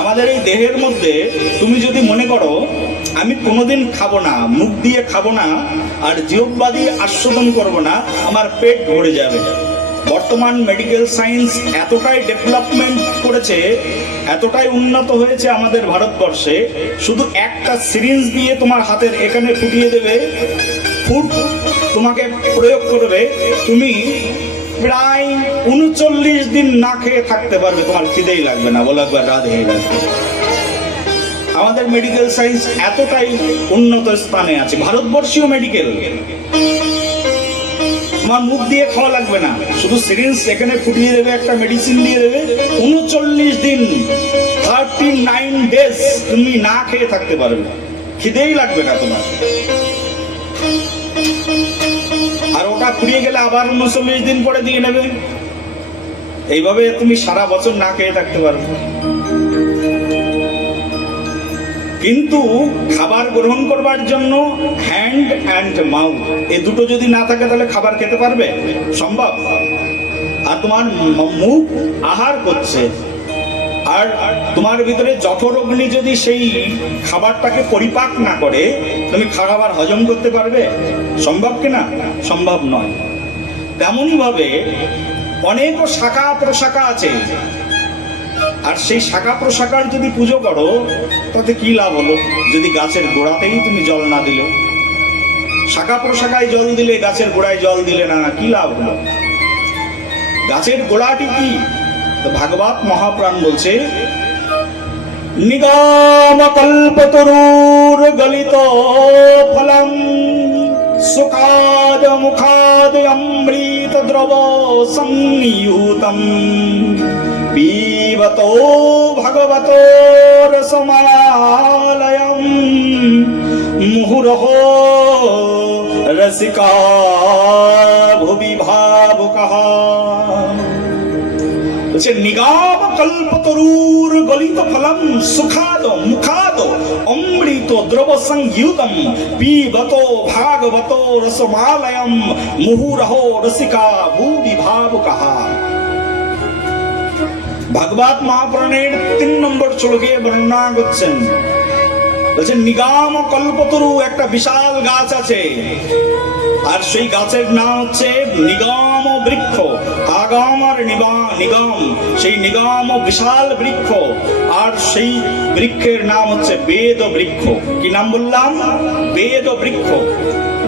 আমাদের এই দেহের মধ্যে তুমি যদি মনে করো আমি কোনোদিন খাবো না, মুখ দিয়ে খাবো না, আর জিহ্বা দিয়ে আস্বাদন করবো না, আমার পেট ভরে যাবে। বর্তমান মেডিকেল সায়েন্স এতটাই ডেভেলপমেন্ট করেছে, এতটাই উন্নত হয়েছে আমাদের ভারতবর্ষে, শুধু একটা সিরিঞ্জ দিয়ে তোমার হাতের এখানে ফুটিয়ে দেবে, ফুড তোমাকে প্রয়োগ করবে, তুমি প্রায় 39 দিন না খেয়ে থাকতে পারবে, তোমার খিদেই লাগবে না। বলো একবার রাধে রাধে। আমাদের মেডিকেল সায়েন্স এতটাই উন্নত স্থানে আছে, ভারতবর্ষীয় মেডিকেল। তোমার মুখ দিয়ে খাওয়া লাগবে না, শুধু সিরিঞ্জ এখানে ফুটিয়ে দেবে, একটা মেডিসিন দিয়ে দেবে, 39 দিন 39 ডেজ তুমি না খেয়ে থাকতে পারবে, খিদেই লাগবে না তোমার। আর ওটা ফুরিয়ে গেলে আবার 39 দিন পরে দিয়ে নেবে, এইভাবে তুমি সারা বছর না খেয়ে থাকতে পারবে। কিন্তু খাবার গ্রহণ করবার জন্য হ্যান্ড অ্যান্ড মাউথ, এই দুটো যদি না থাকে তাহলে খাবার খেতে পারবে? সম্ভব? আর তোমার মুখ আহার করছে, আর তোমার ভিতরে জঠরগ্নি যদি সেই খাবারটাকে পরিপাক না করে, তুমি খাবার হজম করতে পারবে? সম্ভব কিনা? সম্ভব নয়। তেমনই ভাবে অনেক শাখা প্রশাখা আছে, আর সেই শাখা প্রশাখার যদি পুজো করো তাতে কি লাভ হলো যদি গাছের গোড়াতেই তুমি জল না দিলে? শাখা প্রশাখায় জল দিলে, গাছের গোড়ায় জল দিলে না, কি লাভ হলো? গাছের গোড়াটি কি? তো ভাগবত মহাপুরাণ বলছে, নিগম কল্পতরুর গলিত ফলম সুখাদ মুখাদ অমৃত দ্রব সংযুতম পিবতো ভগবতো রসমালয়ম মুহুরহো রসিকা ভুবি ভাবুকঃ। নিগম কল্পতরুর গলিত ফলম সুখাদ মুখাদ অমৃত দ্রব সংযুতম পিবত ভাগবত রসমালয়ম মুহুরহো রসিকা ভুবি ভাবুকঃ। ভাগবত মহাপুরাণের 3 নম্বর শ্লোকে বর্ণনা করছেন, বলছেন নিগম কল্পতরু, একটা বিশাল গাছ আছে, আর সেই গাছের নাম হচ্ছে নিগম বৃক্ষ। আগম আর নিগম, সেই নিগম বিশাল বৃক্ষ, আর সেই বৃক্ষের নাম হচ্ছে বেদ বৃক্ষ। কি নাম বললাম? বেদ বৃক্ষ।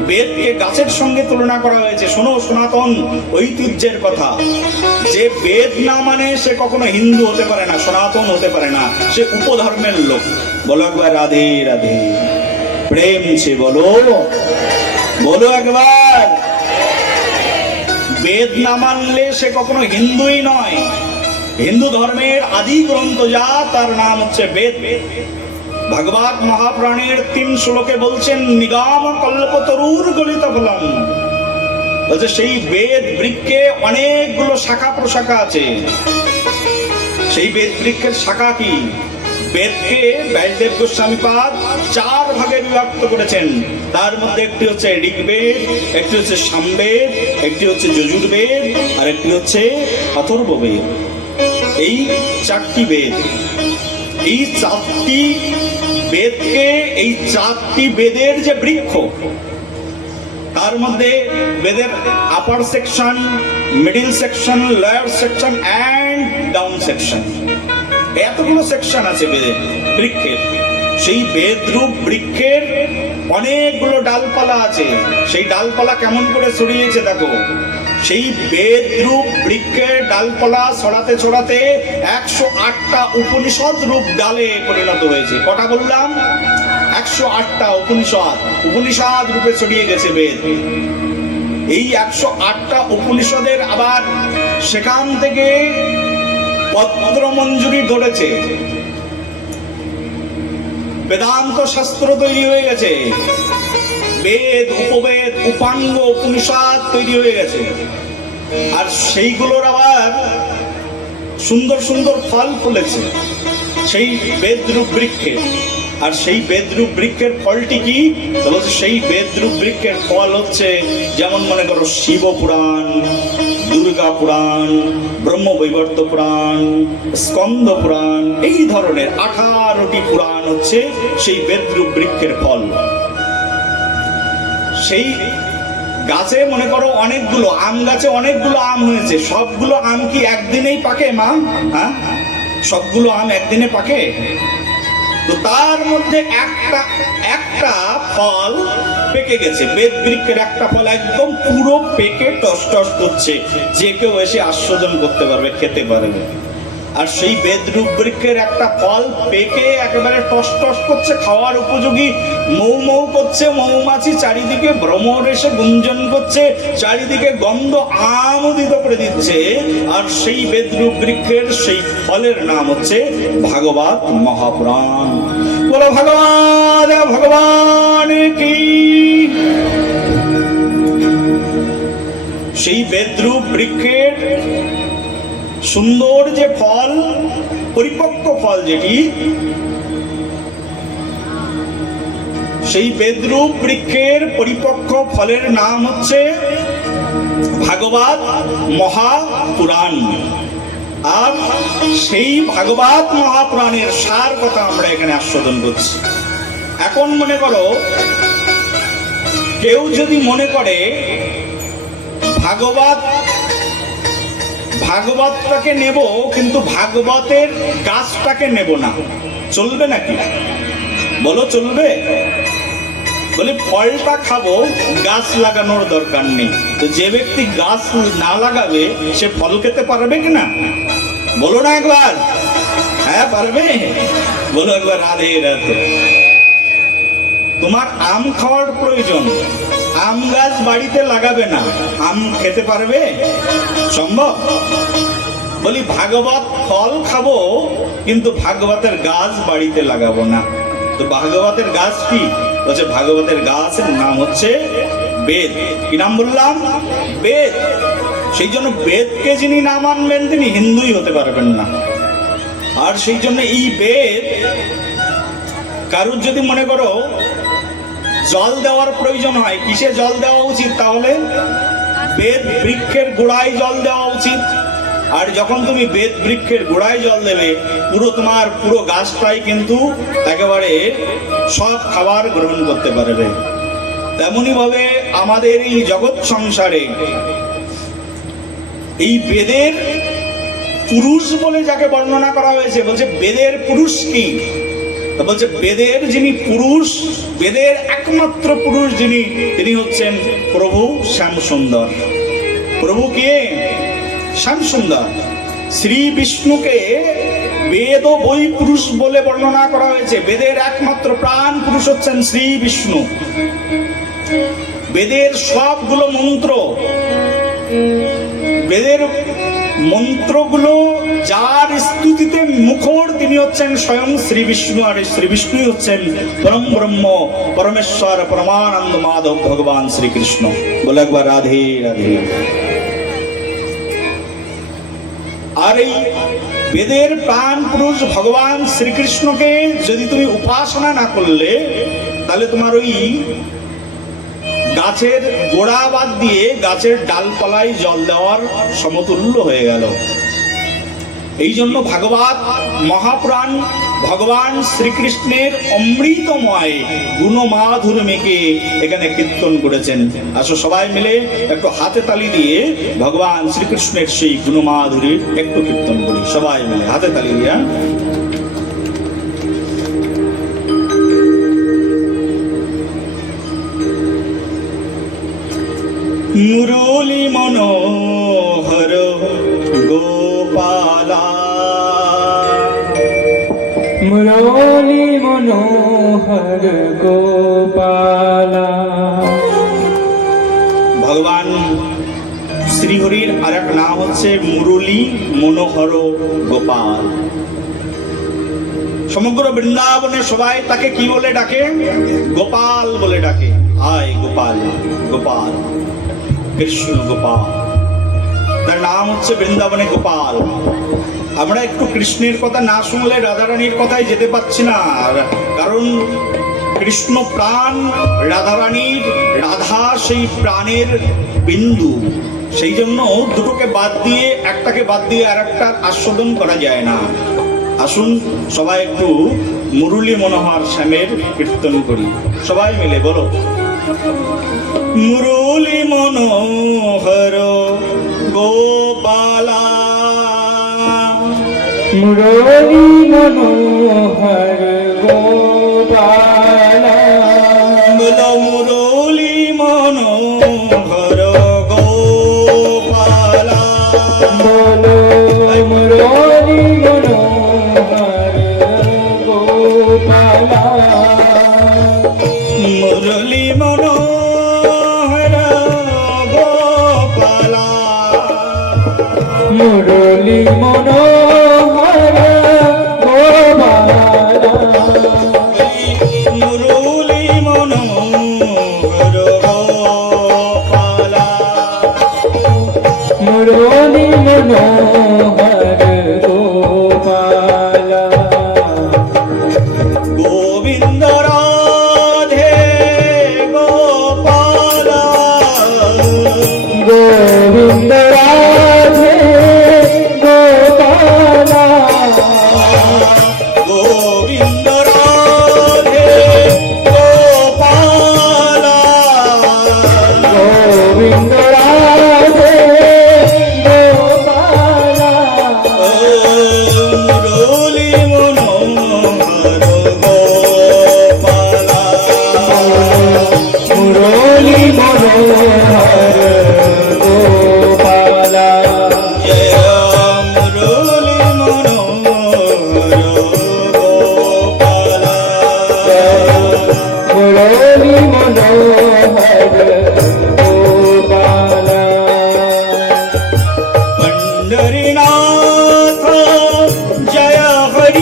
বেদকে গাছের সঙ্গে তুলনা করা হয়েছে। শোনো সনাতন ঐতিহ্যের কথা, যে বেদ না মানে সে কখনো হিন্দু হতে পারে না, সনাতন হতে পারে না, সে উপধর্মের লোক। বলো একবার রাধে রাধে, প্রেম সে বলো, বলো একবার। বেদ না মানলে সে কখনো হিন্দুই নয়। হিন্দু ধর্মের আদি গ্রন্থ যা, তার নাম হচ্ছে বেদ। ভাগবত মহাপুরাণের 3 শ্লোকে বলছেন নিগম কল্পতরুর গলিত ফলম, বলছে সেই বেদ বৃক্ষে অনেকগুলো শাখা প্রশাখা আছে। সেই বেদ বৃক্ষের শাখা কি? বেদকে ব্যাসদেব গোস্বামীপাদ 4 ভাগে বিভক্ত করেছেন। তার মধ্যে একটি হচ্ছে ঋগ্বেদ, একটি হচ্ছে সামবেদ, একটি হচ্ছে যজুর্বেদ, আর একটি হচ্ছে অথর্ববেদ। এই 4টি বেদ, এই 4টি বেদকে, এই 4টি বেদের যে বৃক্ষ, তার মধ্যে বেদের upper section, middle section, lower section and down section, এতগুলো সেকশন আছে বেদের বৃক্ষের। সেই বেদরূপ বৃক্ষের অনেকগুলো ডালপালা আছে। সেই ডালপালা কেমন করে ছড়িয়েছে দেখো। সেই বেদরূপ বৃক্ষের ডালপালা ছড়াতে ছড়াতে 108টা উপনিষদ রূপ ডালে পরিণত হয়েছে। কটা বললাম? 108টা উপনিষদ রূপে ছড়িয়ে গেছে বেদ। এই 108টা উপনিষদের আবার সেখান থেকে পত্র মঞ্জুরি ধরেছে, বেদান্ত শাস্ত্র তৈরি হয়ে গেছে, বেদ, উপবেদ, উপাঙ্গ, উপনিষদ তৈরি হয়ে গেছে। আর সেইগুলোর আবার সুন্দর সুন্দর ফল ফলেছে সেই বেদরূপ বৃক্ষে। আর সেই বেদরূপ বৃক্ষের ফলটি কি? বলছে সেই বেদরূপ বৃক্ষের ফল হচ্ছে, যেমন মনে করো শিব পুরাণ, দুর্গা পুরাণ, ব্রহ্মবৈবর্ত পুরাণ, স্কন্দ পুরাণ, এই ধরনের 18টি পুরাণ হচ্ছে সেই বেদরূপ বৃক্ষের ফল। সেই গাছে মনে করো অনেকগুলো আম গাছে অনেকগুলো আম হয়েছে, সবগুলো আম কি একদিনেই পাকে মা? হ্যাঁ, সবগুলো আম একদিনে পাকে? তো তার মধ্যে একটা ফল পেকে গেছে। বেদ বৃক্ষের একটা ফল একদম পুরো পেকে টস টস করছে, যে কেউ এসে আস্বাদন করতে পারবে, খেতে পারবে। আর সেই বেদরূপ বৃক্ষের একটা ফল পেকে একেবারে টস টস করছে, খাওয়ার উপযোগী, মৌ মৌ করছে, মৌমাছি চারিদিকে ভ্রমর এসে গুঞ্জন করছে, চারিদিকে গন্ধ আমোদিত করে দিচ্ছে। আর সেই বেদরূপ বৃক্ষের সেই ফলের নাম হচ্ছে ভাগবত মহাপুরাণ। বলো ভগবান কি। সেই বেদরূপ বৃক্ষের সুন্দর যে ফল, পরিপক্ক ফল যেটি, সেই বেদরূপ বৃক্ষের পরিপক্ক ফলের নাম হচ্ছে ভাগবত মহাপুরাণ। আর সেই ভাগবত মহাপুরাণের সার কথা আমরা এখানে আস্বাদন করছি। এখন মনে করো কেউ যদি মনে করে ভাগবতটাকে নেব কিন্তু ভাগবতের গাছটাকে নেব না, চলবে নাকি? বলো চলবে? বলে ফলটা খাবো, গাছ লাগানোর দরকার নেই। তো যে ব্যক্তি গাছ না লাগাবে সে ফল খেতে পারবে কিনা? বলো না একবার। হ্যাঁ পারবে। বলো একবার রাধে রাধে। তোমার আম খাওয়ার প্রয়োজন, আম গাছ বাড়িতে লাগাবে না, আম খেতে পারবে? সম্ভব? বলি ভাগবত ফল খাবো কিন্তু ভাগবতের গাছ বাড়িতে লাগাবো না। তো ভাগবতের গাছ কি? বলছে ভাগবতের গাছের নাম হচ্ছে বেদ। কি নাম বললাম? বেদ। সেই জন্য বেদকে যিনি না মানবেন তিনি হিন্দুই হতে পারবেন না। আর সেই জন্য এই বেদ কারুর যদি মনে করো জল দেওয়ার প্রয়োজন হয়, কিসে জল দেওয়া উচিত? তাহলে বেদ বৃক্ষের গোড়ায় জল দেওয়া উচিত। আর যখন তুমি বেদ বৃক্ষের গোড়ায় জল দেবে, তোমার পুরো গাছটাই কিন্তু একেবারে সব খাবার গ্রহণ করতে পারবে। তেমনি ভাবে আমাদের এই জগৎ সংসারে এই বেদের পুরুষ বলে যাকে বর্ণনা করা হয়েছে, বলছে বেদের পুরুষ কি? বলছে বেদের যিনি পুরুষ, বেদের একমাত্র পুরুষ যিনি, তিনি হচ্ছেন প্রভু শ্যামসুন্দর। প্রভু কে? শ্যামসুন্দর। শ্রী বিষ্ণুকে বেদ ও বই পুরুষ বলে বর্ণনা করা হয়েছে। বেদের একমাত্র প্রাণ পুরুষ হচ্ছেন শ্রী বিষ্ণু। বেদের সবগুলো মন্ত্র, বেদের মন্ত্রগুলো যার স্তুতিতে মুখর তিনি হচ্ছেন স্বয়ং শ্রী বিষ্ণু। আর শ্রী বিষ্ণুই হচ্ছেন পরম ব্রহ্ম, পরমেশ্বর, পরমানন্দ মাধব ভগবান শ্রীকৃষ্ণ। বলে একবার রাধে রাধে। আর এই বেদের প্রাণ পুরুষ ভগবান শ্রীকৃষ্ণকে যদি তুমি উপাসনা না করলে, তাহলে তোমার ওই গাছের গোড়া বাদ দিয়ে গাছের ডালপালায় জল দেওয়ার সমতুল্য হয়ে গেল। এই জন্য ভাগবত মহাপুরাণ ভগবান শ্রীকৃষ্ণের অমৃতময় গুণমাধুর্যকে এখানে কীর্তন করেছেন। আসো সবাই মিলে একটু হাতে তালি দিয়ে ভগবান শ্রীকৃষ্ণের সেই গুণমাধুরী একটু কীর্তন করি। সবাই মিলে হাতে তালি দিয়ে। মুরলী মনোহর গোপালা, মুরলী মনোহর গোপালা। ভগবান শ্রীহরির আর এক নাম হচ্ছে মুরলী মনোহর গোপাল। সমগ্র বৃন্দাবনে সবাই তাকে কি বলে ডাকে? গোপাল বলে ডাকে। আয় গোপাল, গোপাল, কৃষ্ণ গোপাল। তার নাম হচ্ছে বৃন্দাবনে গোপাল। আমরা একটু কৃষ্ণের কথা না শুনলে রাধারানীর কথাই যেতে পারছি না। কারণ কৃষ্ণ প্রাণ, রাধারানীর রাধা সেই প্রাণের বিন্দু। সেই জন্য দুটোকে বাদ দিয়ে, একটাকে বাদ দিয়ে আর একটার আস্বাদন করা যায় না। আসুন সবাই একটু মুরলী মনোহর শ্যামের কীর্তন করি। সবাই মিলে বলো, মুরলী মনোহর গোপালা, মুরলী মনোহর গোপালা। বলো মুরলী মনোহর গোপালা, বলো মুরলী মনোহর গোপালা। মুরলী মনোহর গোপালা, মুরলী মনোহর গোপালা।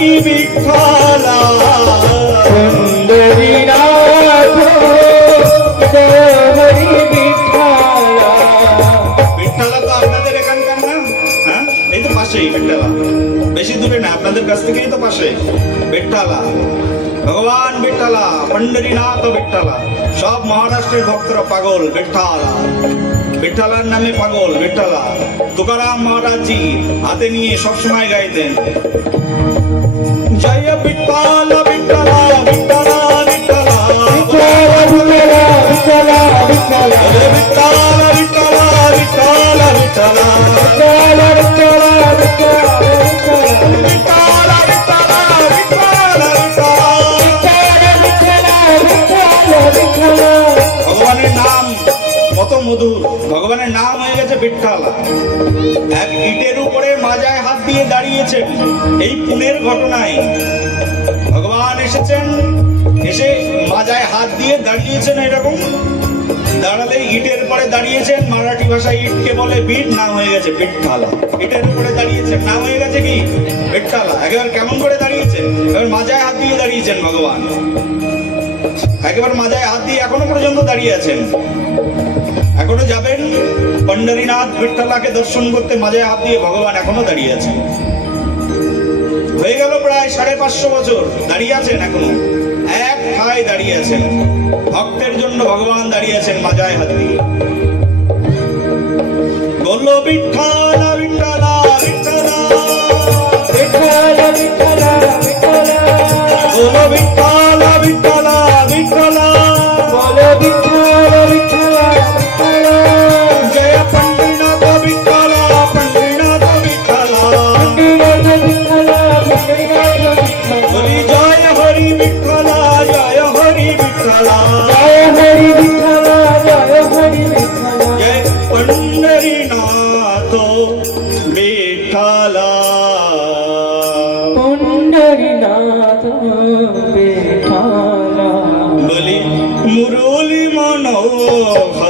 हरी विठ्ठला पंढरीनाथ जय हरी विठ्ठला বিঠ্ঠলা তো আপনাদের এখানকার না? হ্যাঁ, এই তো পাশেই বিঠ্ঠলা, বেশি দূরে না, আপনাদের কাছ থেকেই তো পাশে বিঠ্ঠলা। ভগবান বিঠ্ঠলা, পন্ডরীনাথ বিঠ্ঠলা, সব মহারাষ্ট্রের ভক্তরা পাগল বিঠ্ঠলা, বিঠ্ঠলার নামে পাগল বিঠ্ঠলা। তুকারাম মহারাজজি হাতে নিয়ে সবসময় গাইতেন, জয় বিঠ্ঠল বিঠ্ঠলা বিঠ্ঠলা বিঠ্ঠলা विठ्ठला विठ्ठला विठ्ठला বিঠ্ঠলা বিঠ্ঠলা বিঠ্ঠলা বিঠ্ঠলা ভগবানের নাম কত মধুর, ভগবানের নাম হয়ে গেছে বিঠ্ঠলা। এক ইটের উপরে মাজায় হাত দিয়ে দাঁড়িয়েছেন, এই পুনের ঘটনায় ভগবান এসেছেন, এসে মাজায় হাত দিয়ে দাঁড়িয়েছেন, এরকম দাঁড়ালে ইটের পরে দাঁড়িয়েছেন, মারাঠি ভাষায় ইটকে বলে বিট, নাম হয়ে গেছে বিঠ্ঠলা। ইটের উপরে দাঁড়িয়েছেন, নাম হয়ে গেছে কি বিঠ্ঠলা। একেবারে কেমন করে দাঁড়িয়েছেন, এবার মাজায় হাত দিয়ে দাঁড়িয়েছেন ভগবান, একেবারে মাজায় হাত দিয়ে এখনো পর্যন্ত দাঁড়িয়ে আছেন। এখনো যাবেন পন্ডরীনাথ বিঠ্ঠলাকে দর্শন করতে, মাজায় হাত দিয়ে ভগবান এখনো দাঁড়িয়ে আছেন। হয়ে গেল প্রায় 550 বছর দাঁড়িয়ে আছেন, এখনো এক ঠায় দাঁড়িয়ে আছেন, ভক্তের জন্য ভগবান দাঁড়িয়ে আছেন মাজায় হাত দিয়ে। বললো বিঠ্ঠলা বিঠ্ঠলা বিঠ্ঠলা বলো বিঠ্ঠলা বিঠ্ঠলা বিঠ্ঠলা জয় পন্ডরীনাথ বিঠ্ঠলা পন্ডরীনাথ বিঠ্ঠলা বলি জয় হরি বিঠ্ঠলা জয় হরি বিঠ্ঠলা জয় পন্ডরীনাথ বিঠ্ঠলা বলি মুরলী মনোহর